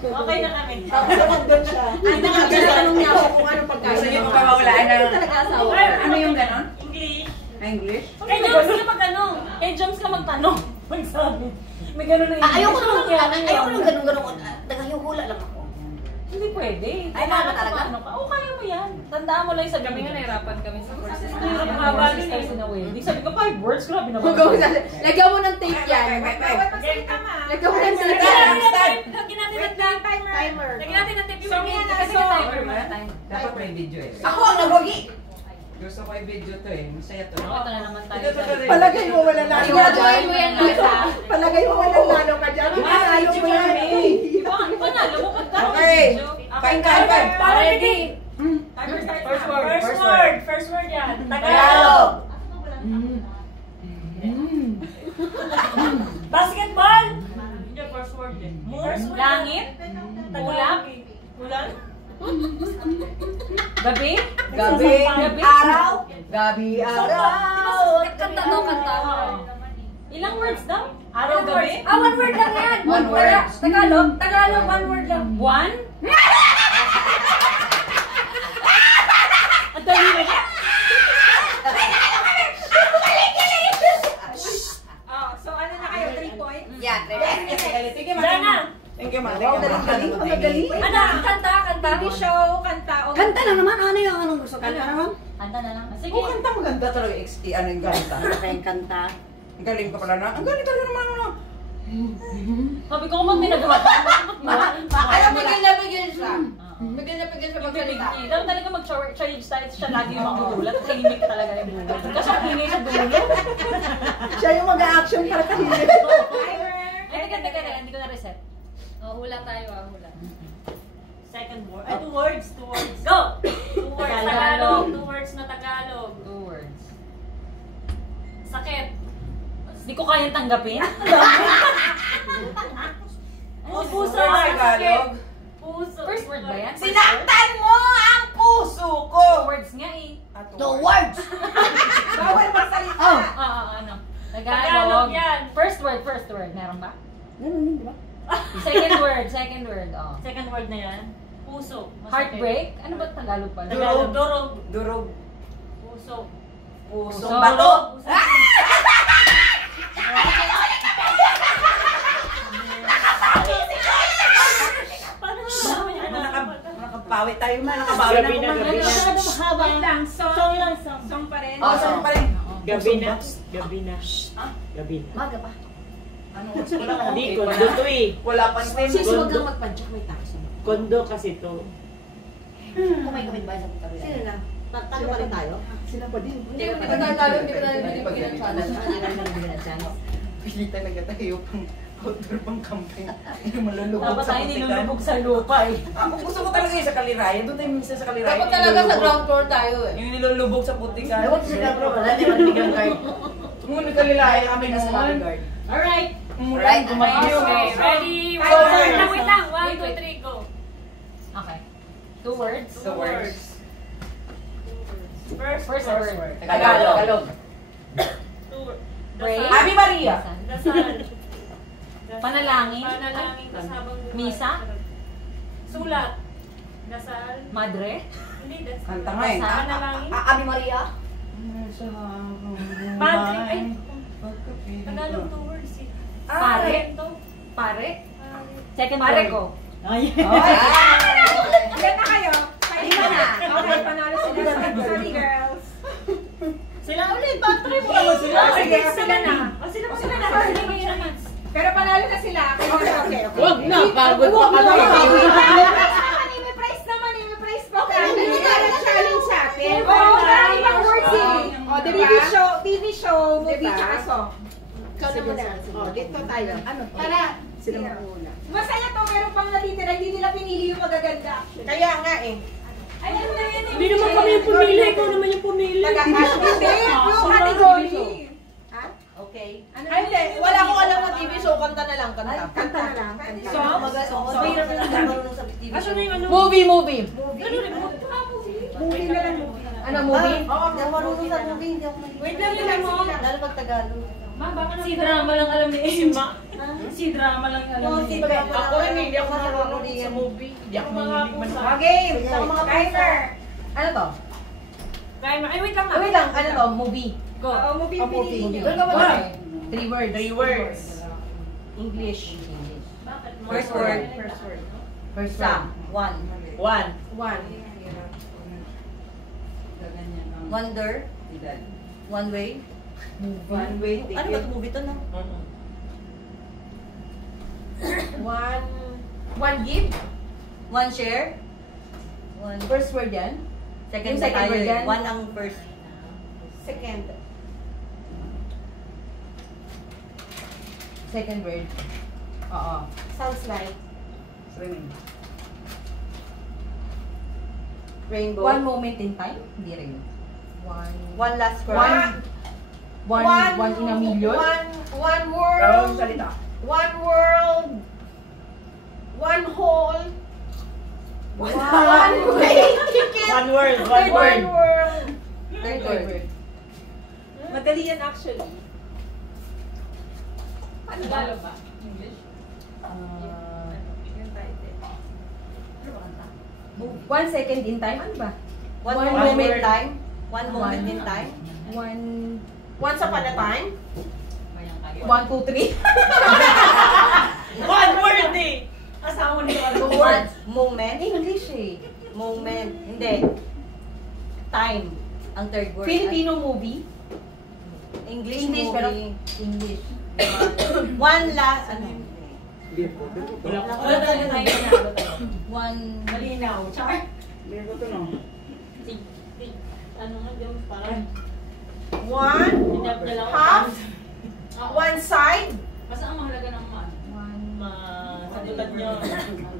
Okay na kami. Ay, nakatanong niya ako kung anong pagkain. Gusto niyo magkawawalaan ng... Talaga asawa. Ano yung ganon? English. English? Kay Joms ka magtanong. Kay Joms ka magtanong. Magsabi. May gano'n na Ayoko nung ganun. Nagahihula lang ako. Hindi pwede. Ay, Kailangan talaga? Ano ka? Oo, kaya mo yan. Tandaan mo lang yung sabi Kami mo. nga nahirapan kami sa courses. Mahirap nga ba yung sisters in a wedding? Sabi ko, 5 words. Grabe naman. Lagyan mo ng tape yan. Lagyan mo ng tape yan. Lagyan natin ng timer. Lagyan natin ng tape. Kasi na timer mo. Dapat may video eh. Ako ang nabagi. Gusto ko yung video to eh. Masaya to. Ito na naman tayo. Palagay mo wala lalo ka Siguraduhin dyan. mo yan, Lisa. Palagay mo wala lalo ka dyan. Panalo mo yan. Panalo mo pagka. Okay. Fine. Ready? Timer start na. First word yan. Tagalog. Basketball. Hindi, first word eh. Langit. Tagalog. Ulan. Gabi? Gabi. Araw. Gabi. Araw. Kanta daw, kanta. Ilang words daw? Araw gabi? One word lang yan. One word. Tagalog, one word lang. One? Ang dali na. So ano na kayo, 3 points? Yan. Sige, Dana. Thank you, ma. Wow, galing. Ang galing. Ano? Kanta. TV show, kanta. Kanta lang naman. Ano yung anong gusto? Kanta naman? Kanta na lang. Sige. Oh, kanta maganda talaga. Ano yung ganta? Kayong kanta. Ang galing ka pala na. Ang galing talaga naman ano. Sabi ko kung pinagawa ka. Alam mo, bigil siya. Bigil siya magsalita. Dapat talaga mag-charge tayo siya lagi yung magugulat. Tahimik ka talaga yung buhay. Kasi ang ingay sa dulo. Siya yung mag-a-action para kahimik. Ay, teka, hindi ko na-reset. Hula tayo, hula. Second word. Ay, 2 words. Go! 2 words Tagalog. 2 words na Tagalog. 2 words. Sakit. Hindi ko kayang tanggapin. Puso. Tagalog. Puso. First word ba yan? Sinaktan mo ang puso ko! 2 words nga eh. 2 words. Bawal magsalita. Tagalog yan. First word. Meron ba? Ganun yun, di ba? Second word, oh. Second word na yan. Puso. Masakit. Heartbreak? Ano ba Tagalog pala? Durog. Durog. Puso. Pusong bato. Nakabawi tayo man. Nakabawi na Gabi na. Wait lang, song lang, song pa rin. Oh, saan pa rin? Gabi na. Maga pa. Ano oras ko lang? Hindi, kondo to eh. Wala pang Sis, huwag kang magpadyak, may taxi. Kondo kasi to. Kung may kapit ba sa putar Sino na? Talo pa rin tayo? Sila pa din. Hindi ko tayo talo, hindi ko tayo binibigyan ng challenge. Hindi ko binibigyan ng challenge. Pili talaga tayo pang outdoor pang camping. Malulubog Dapat sa tayo putikan. nilulubog sa lupa eh. Ako gusto ko talaga yung sa Kalirayan. Doon tayo minsan sa Kalirayan. Dapat talaga sa ground floor tayo eh. Yung nilulubog sa putikan. Dapat sila bro, wala di magbigyan card. Kung Kalirayan kami Sa noon. bodyguard. Alright. Umulan, gumagyo. Okay, ready? Wait lang. 1, 2, 3, go. Okay. 2 words. The words. First word. Tagalog. 2 words. Pray. Ave Maria. Dasal. Panalangin. Panalangin kasabang buhay. Misa? Sulat. Dasal. Madre. Hindi, dasal. Kanta nga eh. Panalangin. Ave Maria? Padre. Ay, Tagalog 2 words eh. Pare. Ito. Pare. Pare. Second Pare word. ko. Ay. Ilan na kayo? Lima na. Okay, panalo sila. Sorry, girls. Sila ulit, patre mo naman sila. Sige, sila na. Sila na. Sige, kayo naman. Pero panalo na sila. Okay. Wag na, pagod pa ka na. May prize naman, may prize pa ka. Hindi ka challenge sa atin. Oo, marami pang words eh. O, diba? TV show, movie, tsaka song. Ikaw na muna. O, dito tayo. Ano? Para. Sila muna. Masaya to, meron pang natitira. Hindi nila pinili yung magaganda. Kaya nga eh. Ay, ano na yan eh. Hindi naman kami yung pumili, ikaw naman yung pumili. Hindi, yung category. Ha? Okay. Ano Ay, hindi. Wala akong alam na TV show. Kanta na lang. Kanta. Kanta na lang. So, mahirap na lang marunong sa TV show. Movie. Movie na lang. Ano, movie? Oo, hindi ako marunong sa movie. Hindi ako marunong. Wait lang, yun mo. Lalo pag Tagalog. Ma, baka si drama lang alam ni Emma. Si drama lang alam Oo, ni si Emma. drama. Ako rin, hindi ako marunong sa movie. Hindi ako mahilig man. Game. Sa mga Timer. Ano to? Ay, wait lang. Wait lang, ano to? Movie. Go. Oo, movie yung pinili nyo. Doon ka muna. 3 words. 3 words. English. Bakit? First word. First Sam. word. 1. One. Wonder. One way. One way Ano ticket. ba ito movie to, no? One give. One share. One. First word yan? Second Yung second tayo word eh. yan? One ang first. Second. Second word. Oo. Sounds like. Swimming. Rainbow. One moment in time? Hindi rin. One last cry. One in a million? One Pero world. salita. One world. One whole. One way ticket. One word. One world. Third word. Madali yan actually. Tagalog ba? English? One second in time? Ano ba? One One moment in word. time. One moment in time. Once upon a time. 1, 2, 3. One word eh. Asawa ni One moment. English eh. Moment. Hindi. Time. Ang third word. Filipino movie? English English, movie. pero English. One last. Ano? Wala tayo tayo. One. Malinaw. Char. Meron ko to no. Ano nga, Jones, parang One. Half. One side. Basta ang mahalaga ng sagutan nyo.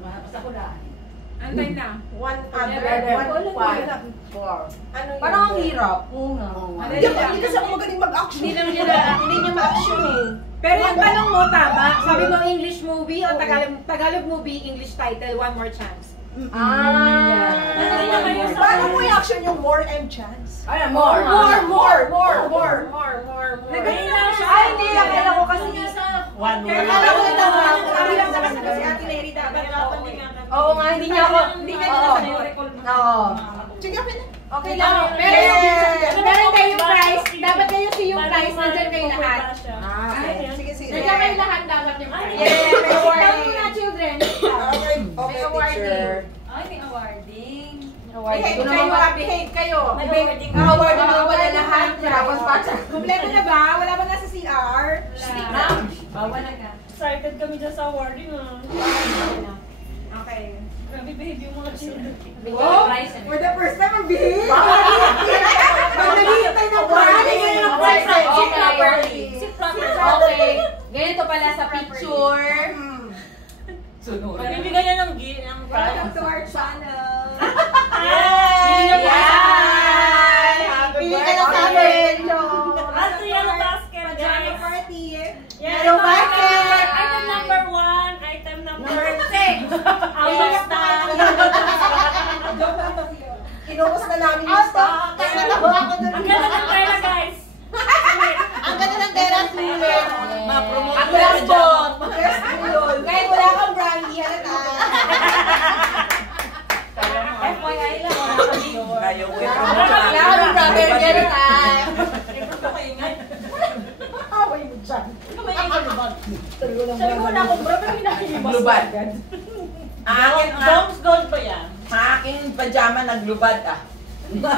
Basta ko lang. Antay na. One other. Wala One five. na. Four. Ano yun? Parang ang hirap. Oo nga. Hindi kasi ako magaling mag-action. Hindi naman hindi niya ma-action eh. Pero yung tanong mo, tama. Sabi mo English movie o Tagalog movie, English title, one more chance. Paano mo i-action yung more and chance? Ay, more. Ay, hindi. Akala ko kasi One more. akala ko ito. Sabi lang naman kasi Ate Mary dapat. Oo nga, hindi niya ako. Hindi ka nila sa recall mo. Oo. Sige, okay na. Okay lang. Meron tayong prize. Dapat kayo yung prize. Nandiyan kayo lahat. Sige. Nandiyan kayo lahat dapat yung prize. Yeah, may awarding. Muna, children. Okay, teacher. Ay, may awarding. Behave kayo. Award na mga wala lahat. Tapos patsa. Kompleto na ba? Wala ba nasa CR? Bawal na ka. Excited kami dyan sa awarding Okay. Grabe behave yung mga children. Oh, for the first time, ang behave. Pag naghihintay ng prize. Sit properly. Sit properly. Okay. Ganito pala sa picture. Sunod. Pagbibigay niya ng prize. Welcome to our channel. Pili ka lang sa amin. At the yellow basket, Pajama guys. party. Yellow basket. Item number 1. Item number 6. Out of stock. Inubos na namin yung stock. Ang ganda ng pera, guys. Ang ganda ng tera, sulit. Ma-promote Ang mo na last dyan. one. Kahit wala kang brandy, halata. FYI lang, wala kami yun. Ayaw ko yung Wala kang brother, halata. Away mo dyan. Sabi ko na akong bro, pero hinakilibas. Naglubad. Akin nga. Dom's gold ba yan? Sa aking pajama naglubad ah. Close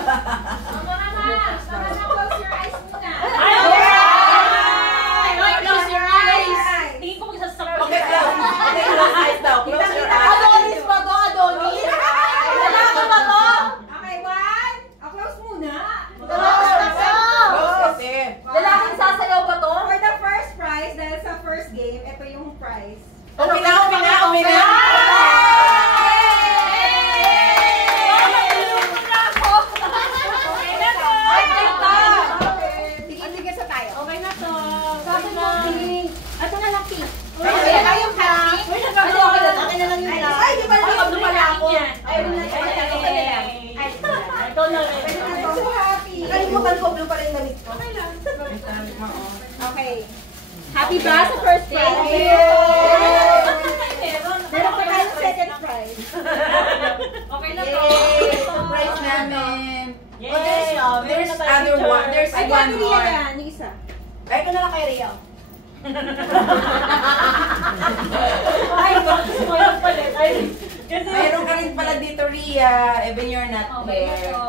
your eyes muna. Close your eyes! Tingin ko magsasakit. Okay, close eyes daw. Close your eyes. Adonis ba to? Adonis? Lalaki ba to? Okay, one. Close muna. Close kasi. Lalaking sasayaw ba to? For the first prize, dahil sa first game, ito yung prize. Okay na. Sige sa tayo. Okay na to. Sabi mo, pink. Ito na lang pink. Ay, ayaw ka. Akin na lang yung last. Ay, di ba Ano pala ako? Ay, Ikaw na rin. I'm so happy. Nakalimutan ko blue pa rin damit ko. Okay. Happy ba sa first prize? Meron pa tayong second prize. Okay na to. Surprise namin. Yay! There's other one. There's Ay, one Ate Ria more. yan, yung isa. Ay, ito na lang kay Rio. Ay, bakit sumulog pala? Ay, kasi... Mayroon ka rin pala dito, Ria. Even you're not Okay na there. to.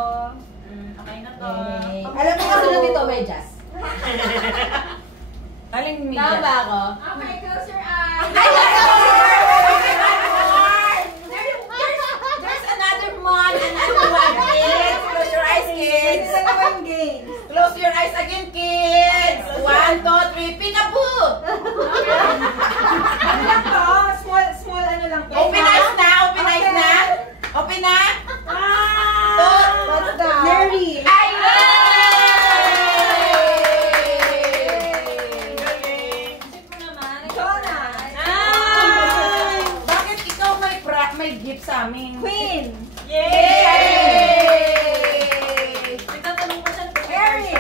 Okay na to. Alam mo kasi na dito, medyas. Aling Tama media. ba ako? Okay, close your eyes. There's another one. Another one, kids. Close your eyes, kids. Ito na yung games. Close your eyes again, kids. 1, 2, 3. Peekaboo! Ano lang to? Small ano lang to? Open eyes na. Open eyes na. Open na. What's that? Mary. Ay! Bakit ikaw may gift sa amin? Queen. Yay! Nagtatanong pa siya. Mary.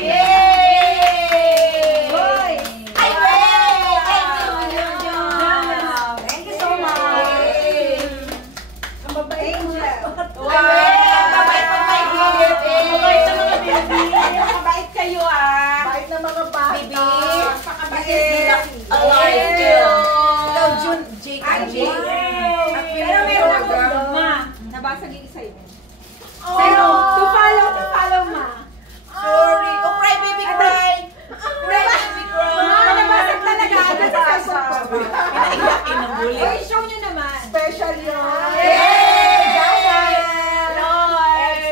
Yay! Boy. Ay, way! Thank you so much. Ang babae. Angel. Ang babait pag may gift. Mabait sa mga baby. Mabait kayo ah. Bait na mga bata. Baby. Pakabait. I like you. Ikaw, June, Jake, and Jake. Pero meron ako doon. Ma, nabasag yung isa yun. Pero, to follow, ma. Sorry. Oh, cry, baby, cry. Cry, baby, cry. Nabasag talaga. Ano sa cellphone ko? Pinaiyak, inabuli. Oy, show nyo naman. Special yun. Yay! Lord.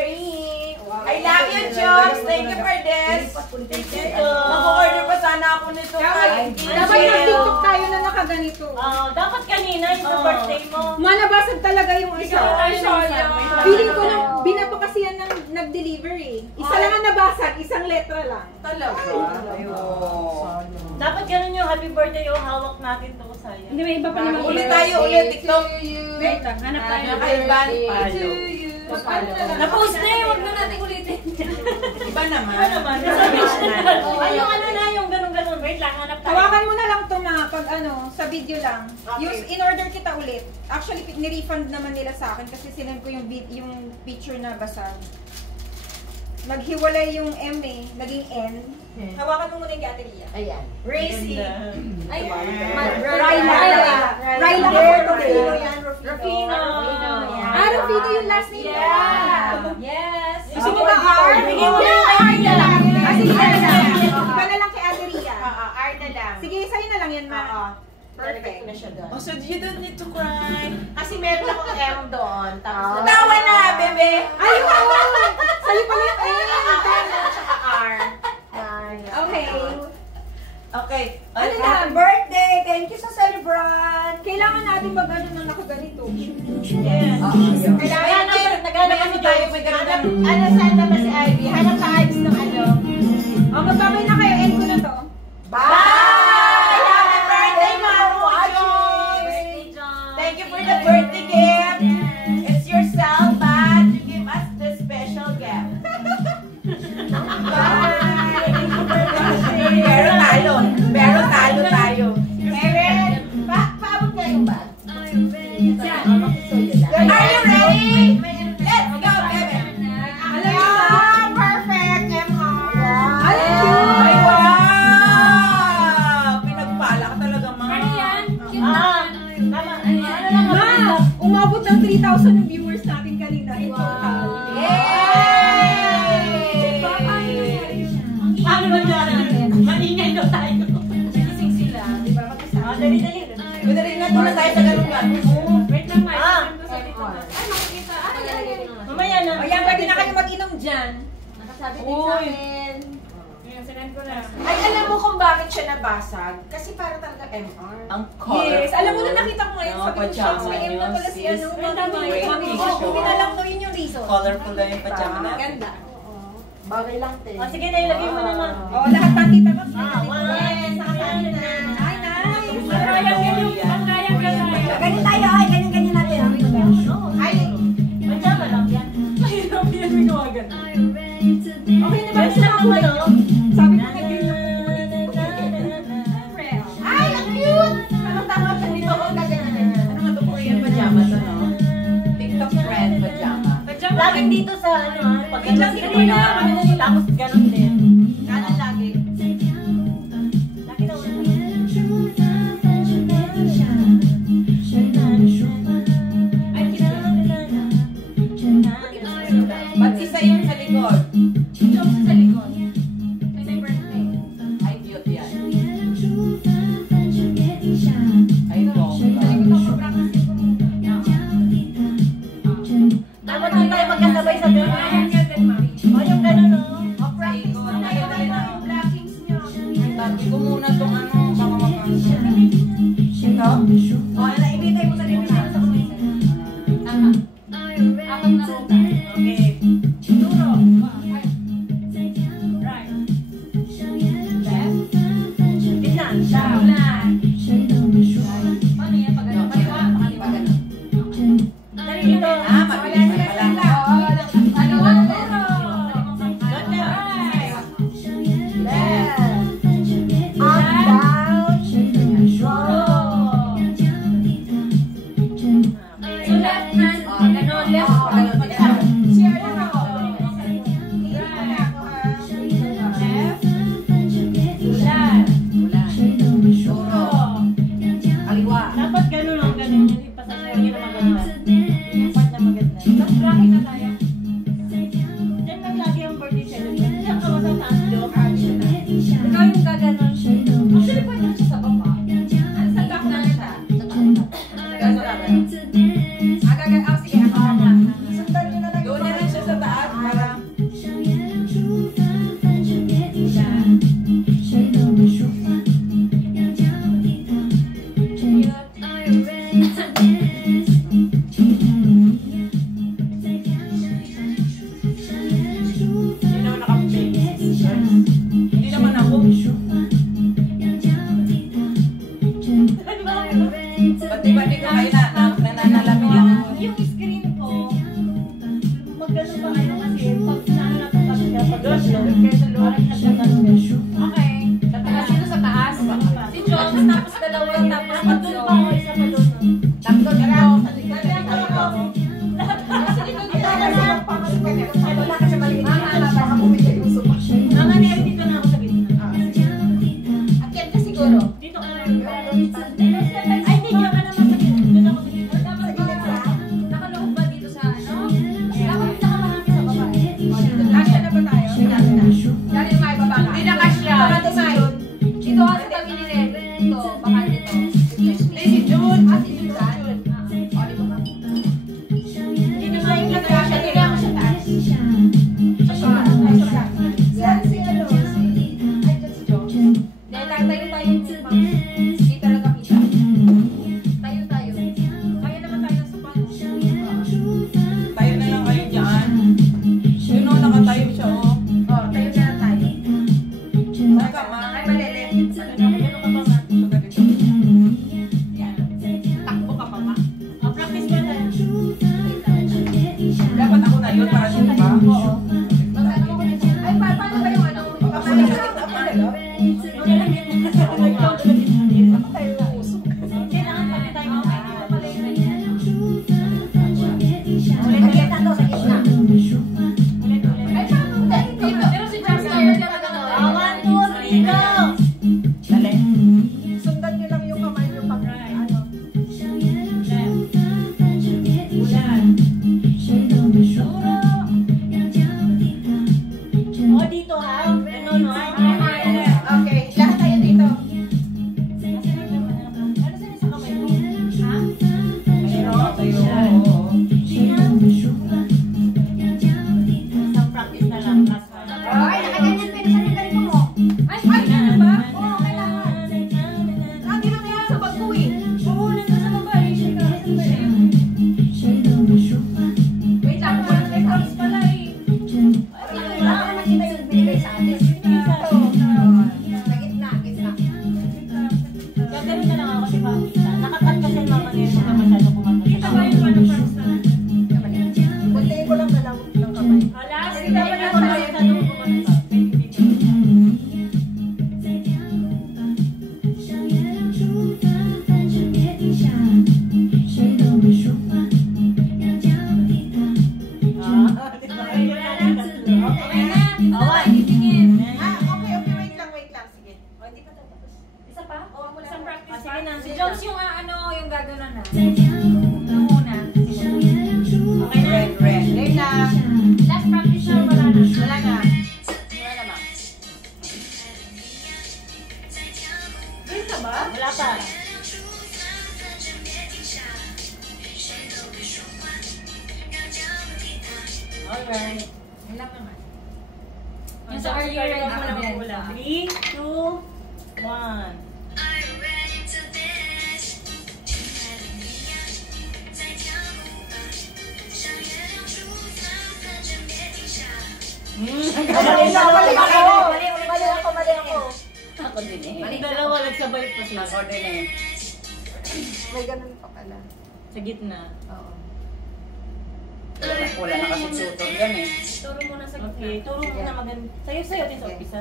I love you, Jobs. Thank you for this. Thank you. Mag-order pa sana ako nito. Dapat mag-tiktok tayo na nakaganito. Dapat kanina yung sa birthday mo. Manabasag talaga yung isa. Ikaw tayo sa isa. Feeling ko nung binato kasi yan ng nag-deliver eh. Isa lang ang nabasag, isang letra lang. Talaga? Ayun. Dapat ganun yung happy birthday yung hawak natin to sa'yo. Hindi, may iba pa naman. Ulit tayo, ulit. TikTok. Wait lang, hanap tayo. Nakaiban. Na-post na eh, huwag na natin ulitin. Iba naman. Ano naman? Nasa page na. Ay, yung ano na, yung ganun-ganun. Wait lang, hanap tayo. Hawakan mo na lang to ma, pag sa video lang. Use, in order kita ulit. Actually, ni-refund naman nila sa akin kasi sinend ko yung picture na basag. Naghiwalay yung M eh, naging N. Hawakan mo muna yung gateria. Ayan. Racy. Ay, Raila Rufino yan, Rufino. Ah, Rufino yung last name. Yes. Sige na, R. Bigyan mo na yung R na lang. Kasi R na lang. Iba na lang kay Ate Ria. R na lang. Sige, sa'yo na lang yan, ma. Perfect. na siya doon. Oh, so you don't need to cry. Kasi meron akong M doon. Tapos Tawa na, bebe. Ayun! Sa'yo pala yung tsaka R. Okay. Okay. Ano na? Happy birthday! Thank you sa celebrant! Kailangan natin mag-ano ng nakaganito. Yes. Kailangan naghanap kami tayo, may ganun. Ano, saan na ba si Ivy? Hanap sa Ivy ng ano? O, magbabay na kayo. End ko na to. Bye! Happy birthday, Mom! Birthday, John. Thank you for the birthday gift. It's yourself, but you give us the special gift. Bye! Pero talo. Pero talo tayo. Erin, paabot nga yung bag. Are you ready? Let's go, baby! Perfect, MR. Ay, Ay, cute! wow! Pinagpala ka talaga, Ma. Ano yan? Tama. Ano lang? Ma, umabot ng 3,000 yung viewers natin kanina in total. Yay! Paano ba dyan? Maningay daw tayo. Nagising sila. Dali. Madali na muna tayo sa ganun. Wait lang, Mike. Ay, makikita. Mamaya na. O yan, pwede na kayo mag-inom dyan. Nakasabi din sa akin. Ayan, sinend ko na. Ay, alam mo kung bakit siya nabasag? Kasi para talaga MR. Ang colorful. Yes, alam mo na nakita ko ngayon sa Yung picture. May M na pajama pala si niyo, ano. sis. Mami, hindi na lang to, yun yung reason. Colorful lang yung pajama natin. Ganda. Bagay lang, te. Sige na, ilagay mo naman. O, lahat ng tita ko. Yes, nakasali na. Ay, nice. Ganyan tayo, ay, ganyan natin. Ay, Pajama lang yan. Mahirap yan, minawagan. Okay na ba siya ako? Sabi ko kay Gino. ay, ang cute! Anong tawag sa dito? Ano nga ito po yung pajamas, ano? TikTok trend pajama. Laging dito sa ano, pag Wait lang, ganun hindi ko sila, tapos ganun din. Kanan lagi. Lagi na ulit. Ba't isa yung sa likod? Ito sa likod. Ay, cute yan. Ay, bongga. Dapat din tayo magkasabay sa ganun. O, yung ganun, o. Bago ko muna itong ano, baka makansya. Ito? O, naibitay mo sa dito na. Tama. Apat na ropa. Okay. Duro. Right. Left. Gitna. Down. Paano yan? Pag ano? Kaliwa. Pakaliwa. Dali dito. Ah, mabilis na pala. Ano? Duro. Doon na. kayo sa loob. Okay. Sa taas, sino sa taas? Si Jones, tapos dalawa, tapos tatlo. Isa pa doon. Tatlo na lang. Wala ka siya maliit. Baka bumili yung supa. Mga nere, dito na ako sa gitna. Akyat ka siguro. Dito ka na. Ay, hindi, diyan ka naman sa gitna. Dito ako sa gitna. Dapat ba, nakaloob ba dito sa ano? Dapat nakamarami sa baba. Kasya na ba tayo? Dari may baba ka. Hindi na kasya. Bakante may. Dito ka sa tabi ni Red. Dito, bakante to. Si June. Si June. Dito may kasya. Dito ako sa taas. Yan si ano. Ay, dyan si June. Dahil tayo. Hindi talaga kita. Tayo. Kaya naman tayo sa pan. Tayo na lang kayo dyan. Yun o, nakatayo siya o. Oh, tayo na lang tayo. Teka, ma. Ay, malele. Ganun ka pa nga. Takbo ka pa ma. Practice ba tayo? Dapat ako na yun para dito ba? Oo. Magkano ko nito? Ay, paano ba yung ano? Ako na lang. Ako na lang. Kailangan pati tayo mamaya. Nakita to sa gitna. Ay, paano? Dito. Pero si Charles tayo dyan na gano'n. 1, 2, 3, go! Dali. Sundan nyo lang yung kamay nyo pag ano. O, dito ha. Ganun, no? Okay, lahat tayo dito. Ano sa'yo sa kamay mo? Ha? Tayo, tayo. Isang practice na lang. Last one. Ay, nakaganyan pero sa ganito mo. Ay, ano ba? Oo, kailangan. Lagi na kaya sa bag ko eh. Oo, nandun sa baba eh. Wait lang, may props pala eh. Wala ka naman iba yung binigay sa atin. Sa gitna. Gagawin na lang ako kasi pakita. Nakakat kasi mama niya siya masyado kumakita. Kita ba yung ano props na? Buntiin ko lang na lang ng kamay. Last, dapat ako na yung tanong kumanta. Okay na, dito na tayo titingin. Okay, wait lang. Sige. O, hindi pa tayo tapos. Isa pa? Oo, wala. Isang practice pa. Sige na. Si Jones yung ano, yung gagawin na. Yung una. Okay na? Red. Game na. Last practice na wala na. Wala na. Wala naman. Game na ba? Wala pa. Alright. Wala naman. Yung sa are you ready mo na magpula? 3, 2, 1. Mali ako. Ako din eh. Yung dalawa nagsabay pa sila. Ako din eh. May ganun pa pala. Sa gitna. Oo. Wala na kasi tutor yan eh. Turo muna sa gitna. Okay, turo mo na maganda. Sayo-sayo din sa umpisa.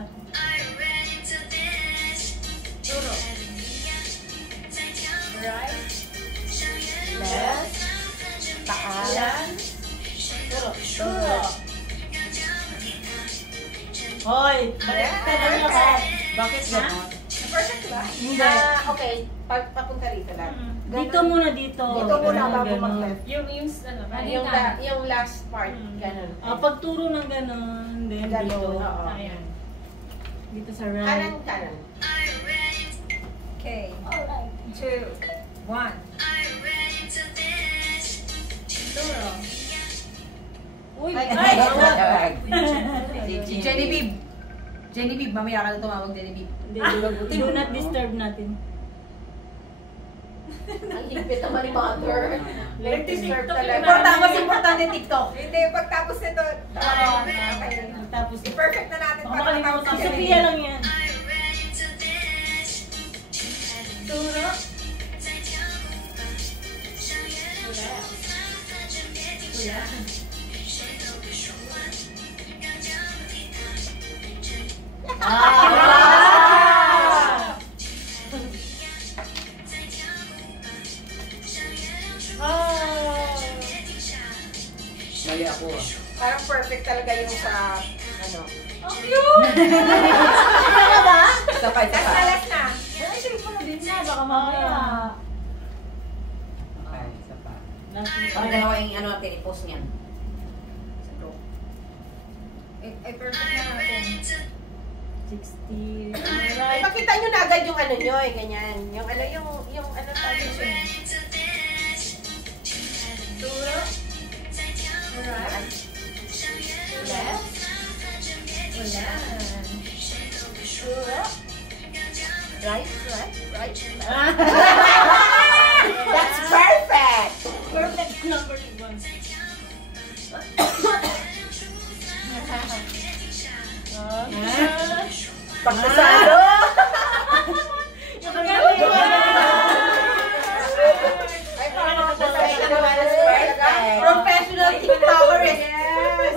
Turo. Right. Left. Taas. Yan. Turo. Turo. Hoy! Baliktad ang lakas. Bakit gano'n? Perfect ba? Hindi. Okay. Papunta rito lang. Dito muna dito. Dito muna Ganun, bago ganun. mag-left. Yung last part. Ganun. Pagturo ng gano'n, then Ganun, dito. oo. Ayan. Dito sa right. Kanan. Okay. 2, 1. Turo. Uy! Ay, Ay! Si Genevieve, mamaya ka na tumawag Genevieve. Hindi, do not disturb natin. Ang higpit naman ni Mother. Nag-disturb TikTok talaga. mas importante TikTok. Hindi, pagtapos nito, okay. Tapos, I-perfect na natin baka para makalimutan. matapos Si na Sophia lang yan. Turo. Ano ba? Isa pa, isa pa. Last na. Ay, shape mo na din na. Baka mamaya. Okay, isa pa. Ang dalawa yung ano natin, i-post niyan. Sa group. Ay, perfect na natin. 60. Pakita nyo na agad yung ano nyo, eh, ganyan. Yung ano, yung ano tawag nyo. Alright. Left. Right. That's perfect! Perfect number one. Pagkasalo! Yung magaling. Ay, parang Perfect! professional TikTokerist.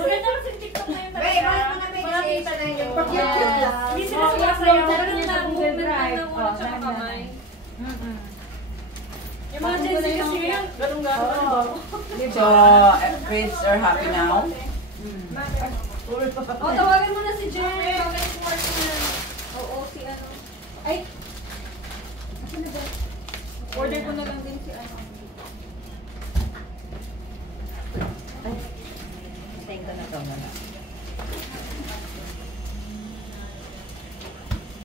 Maganda lang sa TikTok na yun. Wait, bakit mo na may kasi na yung Pag-YouTube lang. Hindi sila sumasayaw. Ganun na, movement lang ng ulo tsaka kamay. Yung mga Gen Z kasi ngayon, ganun-ganun. So, kids are happy now? Oh, tawagan mo na si Jen. Pag-export na. Oo, si ano. Ay! Order ko na lang din.